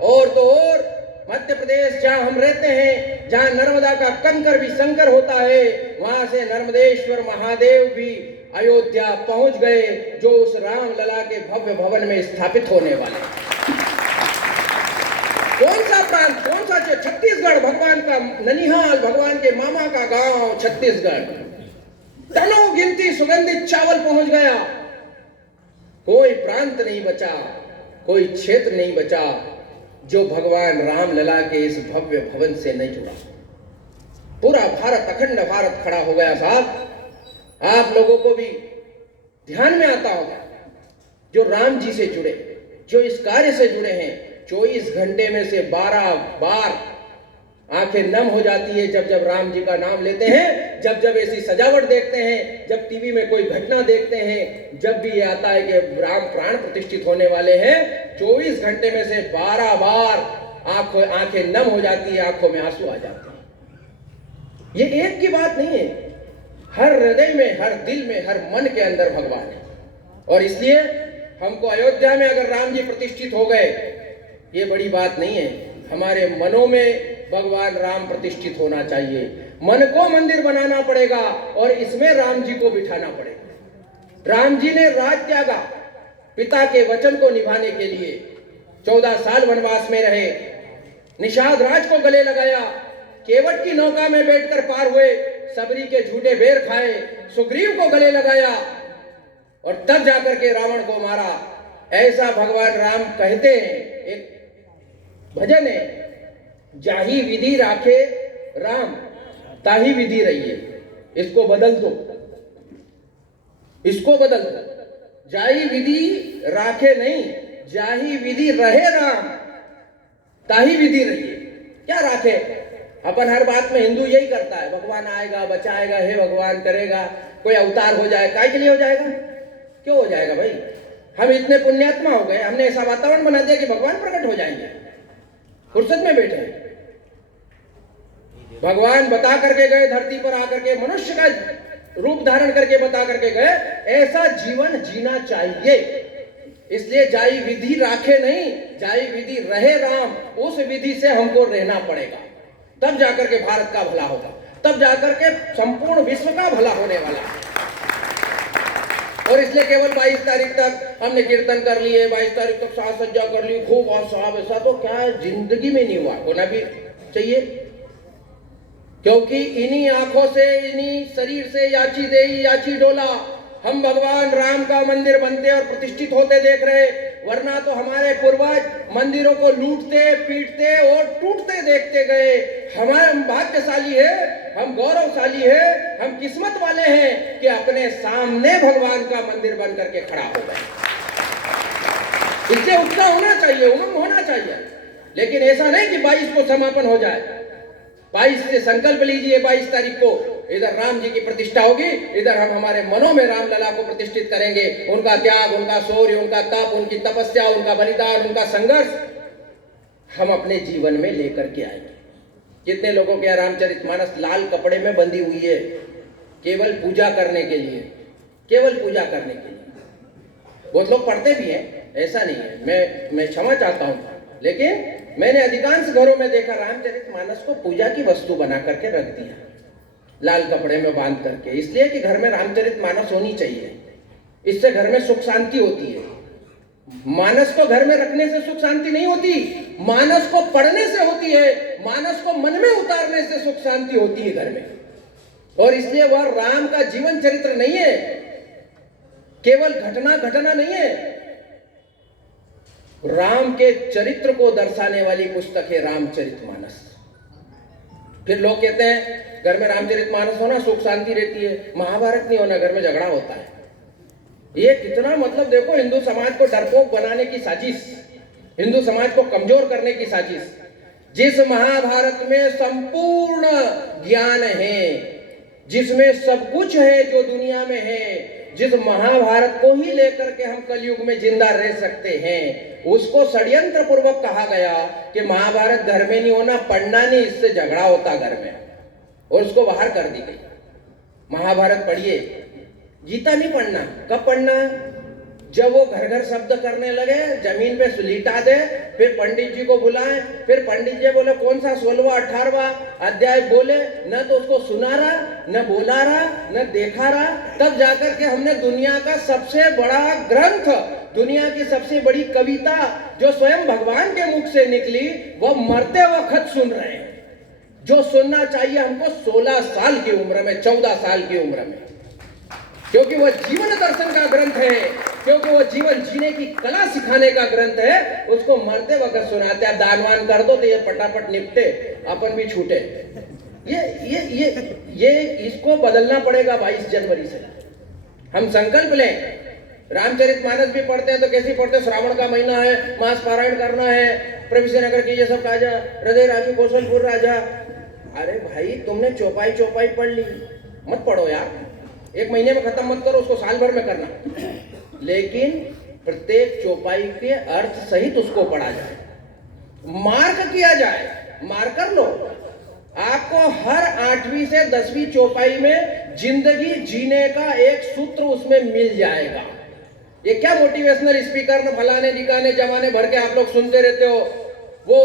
और तो और मध्य प्रदेश जहां हम रहते हैं, जहां नर्मदा का कंकर भी शंकर होता है, वहां से नर्मदेश्वर महादेव भी अयोध्या पहुंच गए, जो उस रामलला के भव्य भवन में स्थापित होने वाले। कौन सा प्रांत, कौन सा? छत्तीसगढ़, भगवान का ननिहाल, भगवान के मामा का गांव छत्तीसगढ़। टनों गिनती सुगंधित चावल पहुंच गया। कोई प्रांत नहीं बचा, कोई क्षेत्र नहीं बचा जो भगवान रामलला के इस भव्य भवन से नहीं जुड़ा। पूरा भारत, अखंड भारत खड़ा हो गया। साहब, आप लोगों को भी ध्यान में आता होगा, जो राम जी से जुड़े, जो इस कार्य से जुड़े हैं, 24 घंटे में से 12 बार आंखें नम हो जाती है जब जब राम जी का नाम लेते हैं, जब जब ऐसी सजावट देखते हैं, जब टीवी में कोई घटना देखते हैं, जब भी ये आता है कि राम प्राण प्रतिष्ठित होने वाले हैं, 24 घंटे में से 12 बार आंखें नम हो जाती है, आंखों में आंसू आ जाते हैं। ये एक की बात नहीं है, हर हृदय में, हर दिल में, हर मन के अंदर भगवान है। और इसलिए हमको अयोध्या में अगर राम जी प्रतिष्ठित हो गए, ये बड़ी बात नहीं है। हमारे मनों में भगवान राम प्रतिष्ठित होना चाहिए। मन को मंदिर बनाना पड़ेगा और इसमें राम जी को बिठाना पड़ेगा। राम जी ने राज त्यागा पिता के वचन को निभाने के लिए। 14 साल वनवास में रहे, निषाद राज को गले लगाया, केवट की नौका में बैठकर पार हुए, सबरी के झूठे बेर खाए, सुग्रीव को गले लगाया और तब जाकर के रावण को मारा। ऐसा भगवान राम कहते हैं। एक भजन है, जाही विधि राखे राम, ताही विधि रहिए। इसको बदल दो, इसको बदल दो। जाई विधि राखे नहीं, जाही विधि रहे राम, ताही विधि रहिए। क्या राखे? अपन हर बात में हिंदू यही करता है, भगवान आएगा बचाएगा, हे भगवान करेगा, कोई अवतार हो जाए। काय के लिए हो जाएगा? क्यों हो जाएगा भाई? हम इतने पुण्यात्मा हो गए, हमने ऐसा वातावरण बना दिया कि भगवान प्रकट हो जाएंगे। फुर्सत में बैठे हैं। भगवान बता करके गए, धरती पर आकर के मनुष्य का रूप धारण करके बता करके गए, ऐसा जीवन जीना चाहिए। इसलिए जाई विधि राखे नहीं, जाई विधि रहे राम, उस विधि से हमको रहना पड़ेगा। तब जाकर के भारत का भला होगा, तब जाकर के संपूर्ण विश्व का भला होने वाला है। और इसलिए केवल 22 तारीख तक हमने कीर्तन कर लिए, 22 तारीख तक साज सज्जा कर ली, खूब और साहब, ऐसा तो क्या जिंदगी में नहीं हुआ, होना भी चाहिए। क्योंकि इन्हीं आंखों से, इन्हीं शरीर से याची देई याची डोला हम भगवान राम का मंदिर बनते और प्रतिष्ठित होते देख रहे। वरना तो हमारे पूर्वज मंदिरों को लूटते, पीटते और टूटते देखते गए। हम भाग्यशाली है, हम गौरवशाली है, हम किस्मत वाले हैं कि अपने सामने भगवान का मंदिर बन करके खड़ा हो गए। इससे उत्साह होना चाहिए, उमंग होना चाहिए। लेकिन ऐसा नहीं कि 22 को समापन हो जाए। 22 से संकल्प लीजिए, 22 तारीख को इधर राम जी की प्रतिष्ठा होगी, इधर हम हमारे मनों में राम लला को प्रतिष्ठित करेंगे। उनका त्याग, उनका शौर्य, उनका तप, उनकी तपस्या, उनका बलिदान, उनका संघर्ष हम अपने जीवन में लेकर के आएंगे। कितने लोगों के रामचरितमानस लाल कपड़े में बंधी हुई है, केवल पूजा करने के लिए, केवल पूजा करने के लिए। बहुत लोग पढ़ते भी हैं, ऐसा नहीं है, मैं क्षमा चाहता हूं, लेकिन मैंने अधिकांश घरों में देखा रामचरितमानस को पूजा की वस्तु बना करके रख दिया, लाल कपड़े में बांध करके। इसलिए कि घर में रामचरितमानस होनी चाहिए, इससे घर में सुख शांति होती है। मानस को घर में रखने से सुख शांति नहीं होती, मानस को पढ़ने से होती है, मानस को मन में उतारने से सुख शांति होती है घर में। और इसलिए वह राम का जीवन चरित्र नहीं है, केवल घटना नहीं है, राम के चरित्र को दर्शाने वाली पुस्तक है रामचरितमानस। फिर लोग कहते हैं घर में रामचरितमानस होना सुख शांति रहती है, महाभारत नहीं होना, घर में झगड़ा होता है। ये कितना, मतलब देखो, हिंदू समाज को डरपोक बनाने की साजिश, हिंदू समाज को कमजोर करने की साजिश। जिस महाभारत में संपूर्ण ज्ञान है, जिसमें सब कुछ है जो दुनिया में है, जिस महाभारत को ही लेकर के हम कलयुग में जिंदा रह सकते हैं, उसको षड्यंत्र पूर्वक कहा गया कि महाभारत घर में नहीं होना, पढ़ना नहीं, इससे झगड़ा होता घर में, और उसको बाहर कर दी गई। महाभारत पढ़िए, गीता नहीं पढ़ना। कब पढ़ना? जब वो घर घर शब्द करने लगे, जमीन पे सुलीटा दे, फिर पंडित जी को बुलाएं, फिर पंडित जी बोले कौन सा 16वां 18वां अध्याय बोले, न तो उसको सुना रहा, न बोला रहा, न देखा रहा। तब जाकर के हमने दुनिया का सबसे बड़ा ग्रंथ, दुनिया की सबसे बड़ी कविता जो स्वयं भगवान के मुख से निकली, वो मरते वक्त सुन रहे हैं। जो सुनना चाहिए हमको 16 साल की उम्र में, 14 साल की उम्र में, क्योंकि वह जीवन दर्शन का ग्रंथ है, क्योंकि वो जीवन जीने की कला सिखाने का ग्रंथ है। उसको मरते वक्त सुनाते। आप दानवान कर दो तो ये फटाफट निपटे, अपन भी छूटे। ये इसको बदलना पड़ेगा 22 जनवरी से। हम संकल्प लें। रामचरितमानस भी पढ़ते हैं तो कैसे पढ़ते हैं? श्रावण का महीना है, मास पारायण करना है, प्रभु नगर की ये सब काजा, हृदय राजू कौशलपुर राजा। अरे भाई, तुमने चौपाई पढ़ ली, मत पढ़ो यार, एक महीने में खत्म मत करो, उसको साल भर में करना। लेकिन प्रत्येक चौपाई के अर्थ सहित उसको पढ़ा जाए, मार्क किया जाए, मार्कर लो। आपको हर 8वीं से 10वीं चौपाई में जिंदगी जीने का एक सूत्र उसमें मिल जाएगा। ये क्या मोटिवेशनल स्पीकर न फलाने ढिकाने जमाने भर के आप लोग सुनते रहते हो, वो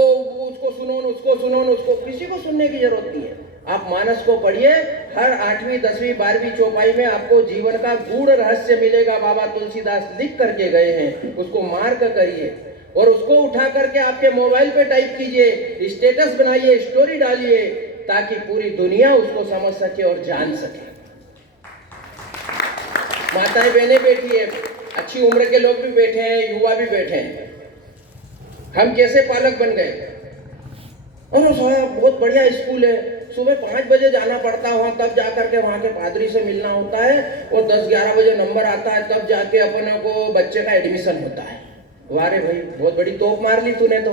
उसको सुनो, उसको सुनो, उसको, किसी को सुनने की जरूरत नहीं है। आप मानस को पढ़िए, हर 8वीं 10वीं 12वीं चौपाई में आपको जीवन का गूढ़ रहस्य मिलेगा। बाबा तुलसीदास लिख करके गए हैं, उसको मार्क करिए और उसको उठा करके आपके मोबाइल पे टाइप कीजिए, स्टेटस बनाइए, स्टोरी डालिए, ताकि पूरी दुनिया उसको समझ सके और जान सके। माताएं बहनें बैठी है, अच्छी उम्र के लोग भी बैठे हैं, युवा भी बैठे हैं। हम कैसे पालक बन गए? और बहुत बढ़िया स्कूल है, सुबह 5 बजे जाना पड़ता है वहां, तब जाकर के वहां के पादरी से मिलना होता है, और 10-11 बजे नंबर आता है, तब जाके अपने को बच्चे का एडमिशन होता है। वारे भाई, बहुत बड़ी तोप मार ली तूने तो।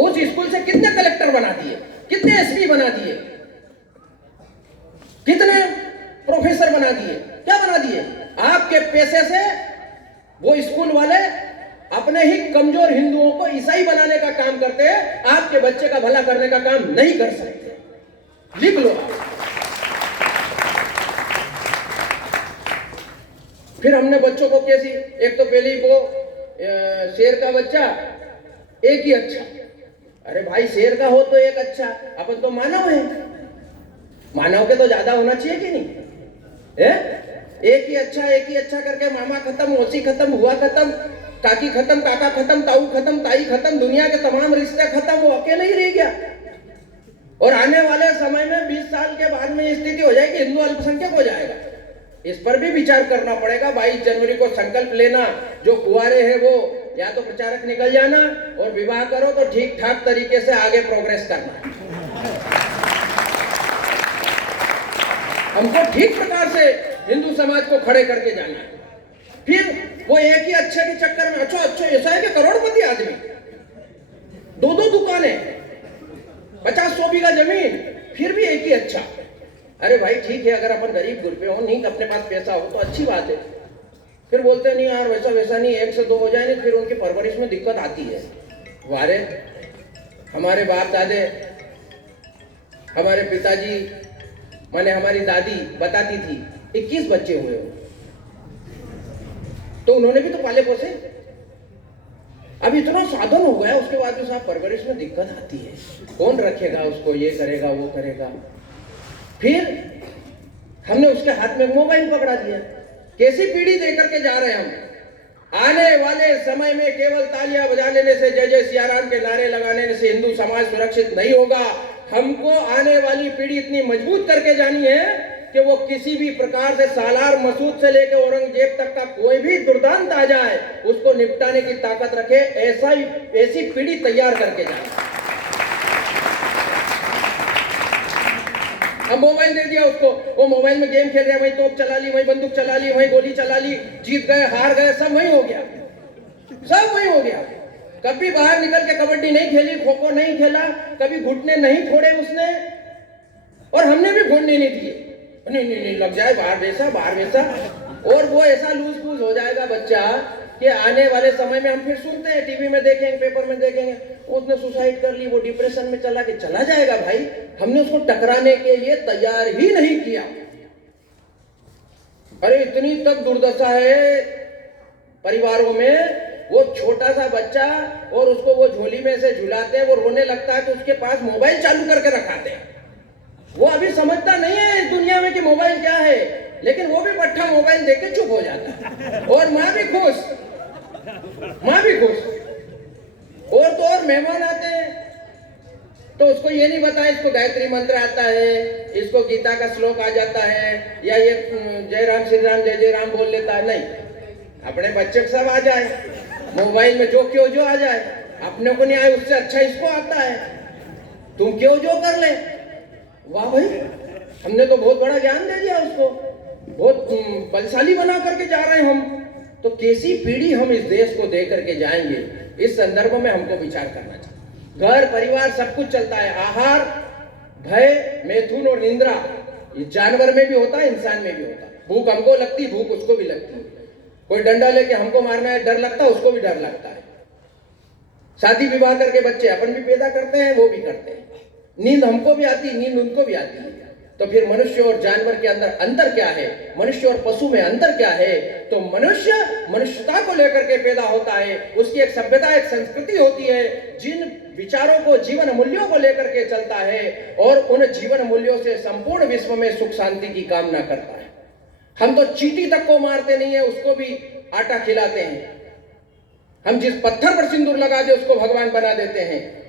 उस स्कूल से कितने कलेक्टर बना दिए, कितने एसपी बना दिए, कितने प्रोफेसर बना दिए, क्या बना दिए? आपके पैसे से वो स्कूल वाले अपने ही कमजोर हिंदुओं को ईसाई बनाने का काम करते हैं, आपके बच्चे का भला करने का काम नहीं कर सकते। लिख लो आप। फिर हमने बच्चों को कैसी, एक तो पहले ही वो शेर का बच्चा एक ही अच्छा। अरे भाई, शेर का हो तो एक अच्छा, अपन तो मानव है, मानव के तो ज्यादा होना चाहिए कि नहीं है? एक ही अच्छा करके मामा खत्म, मौसी खत्म, हुआ खत्म, काकी खत्म, काका खत्म, ताऊ खत्म, ताई खत्म, दुनिया के तमाम रिश्ते खत्म, वो अकेले ही रह गया। और आने वाले समय में 20 साल के बाद में स्थिति हो जाएगी, हिंदू अल्पसंख्यक हो जाएगा। इस पर भी विचार करना पड़ेगा। 22 जनवरी को संकल्प लेना, जो कुंवारे हैं वो या तो प्रचारक निकल जाना, और विवाह करो तो ठीक ठाक तरीके से आगे प्रोग्रेस करना। हमको ठीक प्रकार से हिंदू समाज को खड़े करके जाना है। फिर वो एक ही अच्छे के चक्कर में, अच्छा ऐसा है कि करोड़पति आदमी, 2-2 दुकानें, 50-100 बीघा जमीन, फिर भी एक ही अच्छा। अरे भाई ठीक है, अगर अपन गरीब गुरबे हो, नहीं अपने पास पैसा हो तो अच्छी बात है। फिर बोलते नहीं यार वैसा नहीं, 1 से 2 हो जाए, फिर उनकी परवरिश में दिक्कत आती है। वारे, हमारे बाप दादे, हमारे पिताजी माने हमारी दादी बताती थी 21 बच्चे हुए हो, तो उन्होंने भी तो पाले पोसे। अब इतना साधन हो गया, उसके बाद भी साहब परवरिश में दिक्कत आती है। कौन रखेगा उसको, ये करेगा वो करेगा। फिर हमने उसके हाथ में मोबाइल पकड़ा दिया। कैसी पीढ़ी देकर के जा रहे हैं हम? आने वाले समय में केवल तालियां बजा लेने से, जय जय सिया राम के नारे लगाने से हिंदू समाज सुरक्षित नहीं होगा। हमको आने वाली पीढ़ी इतनी मजबूत करके जानी है कि वो किसी भी प्रकार से सालार मसूद से लेकर औरंगजेब तक का कोई भी दुर्दांत आ जाए, उसको निपटाने की ताकत रखे, ऐसी पीढ़ी तैयार करके जाए। अब मोबाइल दे दिया उसको, वो मोबाइल में गेम खेल रहे हैं, वहीं तोप चला ली, वहीं बंदूक चला ली, वहीं गोली चला ली, जीत गए हार गए, सब वहीं हो गया, सब वहीं हो गया। कभी बाहर निकल के कबड्डी नहीं खेली, खो खो नहीं खेला, कभी घुटने नहीं फोड़े उसने, और हमने भी फोड़ने नहीं दिए। नहीं लग जाए बाहर वैसा, और वो ऐसा लूज फूज हो जाएगा बच्चा कि आने वाले समय में हम फिर सुनते हैं, टीवी में देखेंगे, पेपर में देखेंगे, उसने सुसाइड कर ली, वो डिप्रेशन में चला जाएगा। भाई, हमने उसको टकराने के लिए तैयार ही नहीं किया। अरे इतनी तक दुर्दशा है परिवारों में, वो छोटा सा बच्चा, और उसको वो झोली में से झुलाते हैं, वो रोने लगता है तो उसके पास मोबाइल चालू करके रखाते हैं। वो अभी समझता नहीं है इस दुनिया में कि मोबाइल क्या है, लेकिन वो भी पट्टा मोबाइल देख के चुप हो जाता है। और माँ भी खुश, और तो और मेहमान आते हैं तो उसको ये नहीं बताया इसको गायत्री मंत्र आता है, इसको गीता का श्लोक आ जाता है, या ये जय राम श्री राम जय जय राम बोल लेता है। नहीं, अपने बच्चे को सब आ जाए, मोबाइल में जो आ जाए, अपने को नहीं आए उससे अच्छा इसको आता है, तुम क्यों जो कर ले। वाह भाई, हमने तो बहुत बड़ा ज्ञान दे दिया उसको, बहुत बलशाली बना करके जा रहे हैं हम। तो कैसी पीढ़ी हम इस देश को दे करके जाएंगे, इस संदर्भ में हमको विचार करना चाहिए। घर परिवार सब कुछ चलता है, आहार, भय, मैथुन और निंद्रा, ये जानवर में भी होता है, इंसान में भी होता है। भूख हमको लगती, भूख उसको भी लगती है। कोई डंडा लेके हमको मारना है, डर लगता है, उसको भी डर लगता है। शादी विवाह करके बच्चे अपन भी पैदा करते हैं, वो भी करते हैं। नींद हमको भी आती है, नींद उनको भी आती है। तो फिर मनुष्य और जानवर के अंदर अंतर क्या है, मनुष्य और पशु में अंतर क्या है? तो मनुष्य मनुष्यता को लेकर के पैदा होता है, उसकी एक सभ्यता, एक संस्कृति होती है, जिन विचारों को, जीवन मूल्यों को लेकर के चलता है, और उन जीवन मूल्यों से संपूर्ण विश्व में सुख शांति की कामना करता है। हम तो चींटी तक को मारते नहीं है, उसको भी आटा खिलाते हैं। हम जिस पत्थर पर सिंदूर लगा दे उसको भगवान बना देते हैं।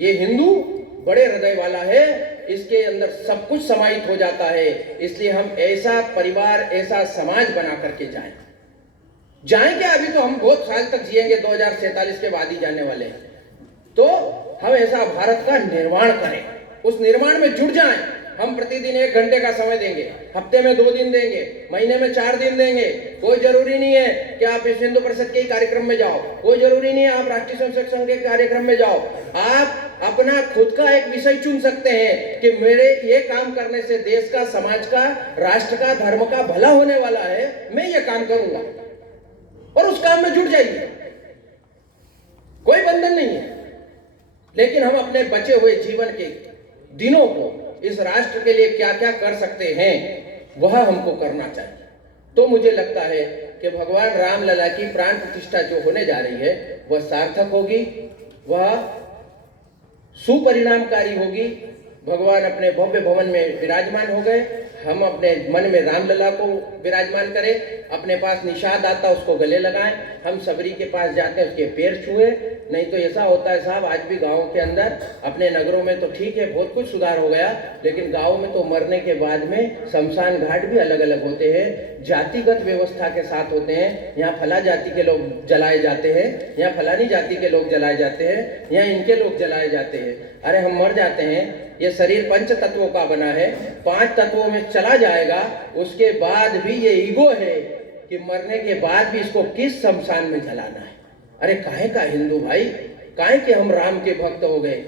ये हिंदू बड़े हृदय वाला है, इसके अंदर सब कुछ समाहित हो जाता है। इसलिए हम ऐसा परिवार, ऐसा समाज बना करके जाएं क्या? अभी तो हम बहुत साल तक जिएंगे, 2047 के बाद ही जाने वाले हैं। तो हम ऐसा भारत का निर्माण करें, उस निर्माण में जुड़ जाएं। हम प्रतिदिन 1 घंटे का समय देंगे, हफ्ते में 2 दिन देंगे, महीने में 4 दिन देंगे। कोई जरूरी नहीं है कि आप इस हिंदू परिषद के कार्यक्रम में जाओ, कोई जरूरी नहीं है आप राष्ट्रीय स्वयंसेवक संघ के कार्यक्रम में जाओ। आप अपना खुद का एक विषय चुन सकते हैं कि मेरे ये काम करने से देश का, समाज का, राष्ट्र का, धर्म का भला होने वाला है, मैं ये काम करूंगा, और उस काम में जुट जाइए। कोई बंधन नहीं है, लेकिन हम अपने बचे हुए जीवन के दिनों को इस राष्ट्र के लिए क्या क्या कर सकते हैं वह हमको करना चाहिए। तो मुझे लगता है कि भगवान रामलला की प्राण प्रतिष्ठा जो होने जा रही है वह सार्थक होगी, वह सुपरिणामकारी होगी। भगवान अपने भव्य भवन में विराजमान हो गए, हम अपने मन में रामलला को विराजमान करें, अपने पास निषाद आता उसको गले लगाएं, हम सबरी के पास जाते हैं उसके पैर छुए। नहीं तो ऐसा होता है साहब, आज भी गाँव के अंदर, अपने नगरों में तो ठीक है बहुत कुछ सुधार हो गया, लेकिन गाँव में तो मरने के बाद में शमशान घाट भी अलग अलग होते हैं, जातिगत व्यवस्था के साथ होते हैं। यहाँ फला जाति के लोग जलाए जाते हैं, यहाँ फलानी जाति के लोग जलाए जाते हैं, यहाँ इनके लोग जलाए जाते हैं। अरे हम मर जाते हैं, ये शरीर 5 तत्वों का बना है, 5 तत्वों में चला जाएगा, उसके बाद भी ये ईगो है कि मरने के बाद भी इसको किस शमशान में जलाना है। अरे काहे का हिंदू भाई, काहे कि हम राम के भक्त हो गए,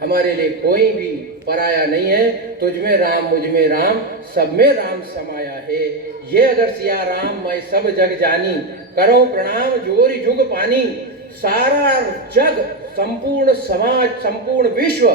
हमारे लिए कोई भी पराया नहीं है। तुझ में राम, मुझ में राम, सब में राम समाया है। ये अगर सिया राम मैं सब जग जानी, करो प्रणाम जोरी जुग पानी। सारा जग, संपूर्ण समाज, संपूर्ण विश्व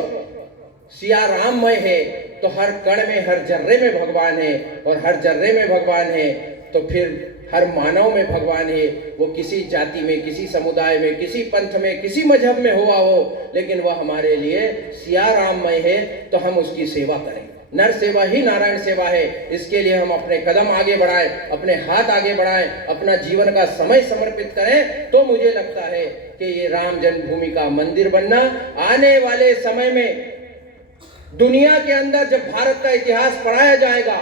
सिया राममय है, तो हर कण में, हर जर्रे में भगवान है, और हर जर्रे में भगवान है तो फिर हर मानव में भगवान है। वो किसी जाति में, किसी समुदाय में, किसी पंथ में, किसी मजहब में हुआ हो, लेकिन वह हमारे लिए सिया राममय है, तो हम उसकी सेवा करें। नर सेवा ही नारायण सेवा है। इसके लिए हम अपने कदम आगे बढ़ाएं, अपने हाथ आगे बढ़ाएं, अपना जीवन का समय समर्पित करें। तो मुझे लगता है कि ये राम जन्मभूमि का मंदिर बनना आने वाले समय में दुनिया के अंदर जब भारत का इतिहास पढ़ाया जाएगा,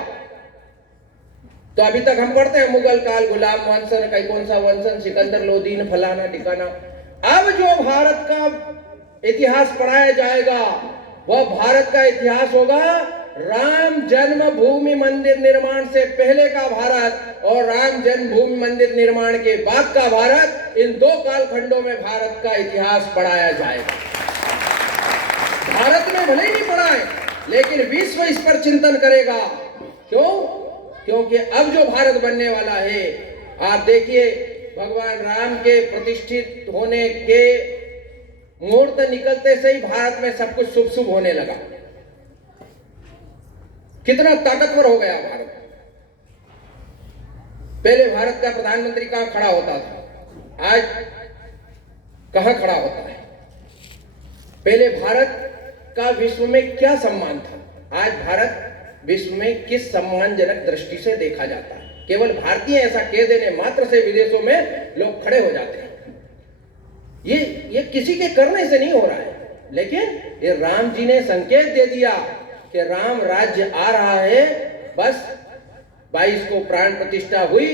तो अभी तक हम पढ़ते हैं मुगल काल, गुलाम वंशन, कई कौन सा वंशन, सिकंदर लोदीन, फलाना ठिकाना। अब जो भारत का इतिहास पढ़ाया जाएगा वह भारत का इतिहास होगा राम जन्मभूमि मंदिर निर्माण से पहले का भारत और राम जन्मभूमि मंदिर निर्माण के बाद का भारत। इन 2 कालखंडों में भारत का इतिहास पढ़ाया जाएगा। भारत में भले ही नहीं पढ़ाए, लेकिन विश्व इस पर चिंतन करेगा। क्यों? क्योंकि अब जो भारत बनने वाला है, आप देखिए भगवान राम के प्रतिष्ठित होने के मुहूर्त निकलते से ही भारत में सब कुछ शुभ शुभ होने लगा। कितना ताकतवर हो गया भारत। पहले भारत का प्रधानमंत्री कहां खड़ा होता था, आज कहां खड़ा होता है। पहले भारत का विश्व में क्या सम्मान था, आज भारत विश्व में किस सम्मानजनक दृष्टि से देखा जाता है। केवल भारतीय ऐसा कह देने मात्र से विदेशों में लोग खड़े हो जाते हैं। ये किसी के करने से नहीं हो रहा है, लेकिन ये राम जी ने संकेत दे दिया कि राम राज्य आ रहा है। बस 22 को प्राण प्रतिष्ठा हुई,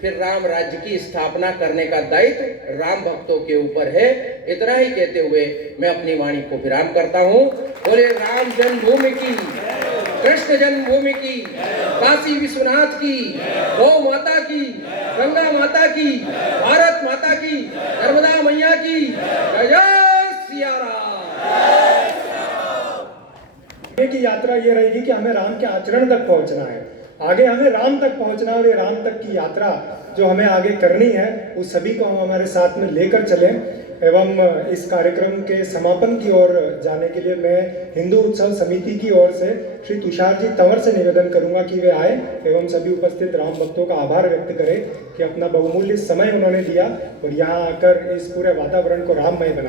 फिर राम राज्य की स्थापना करने का दायित्व राम भक्तों के ऊपर है। इतना ही कहते हुए मैं अपनी वाणी को विराम करता हूं। बोले राम जन्मभूमि की, कृष्ण जन्मभूमि की, काशी विश्वनाथ की, गौ माता की, गंगा माता की, भारत माता की, नर्मदा मैया की जय जय सिया राम। आगे की यात्रा ये रहेगी कि हमें राम के आचरण तक पहुंचना है, आगे हमें राम तक पहुंचना है। और ये राम तक की यात्रा जो हमें आगे करनी है, उस सभी को हम हमारे साथ में लेकर चलें। एवं इस कार्यक्रम के समापन की ओर जाने के लिए मैं हिंदू उत्सव समिति की ओर से श्री तुषार जी तंवर से निवेदन करूंगा कि वे आए एवं सभी उपस्थित राम भक्तों का आभार व्यक्त करें कि अपना बहुमूल्य समय उन्होंने दिया और यहाँ आकर इस पूरे वातावरण को राममय बना।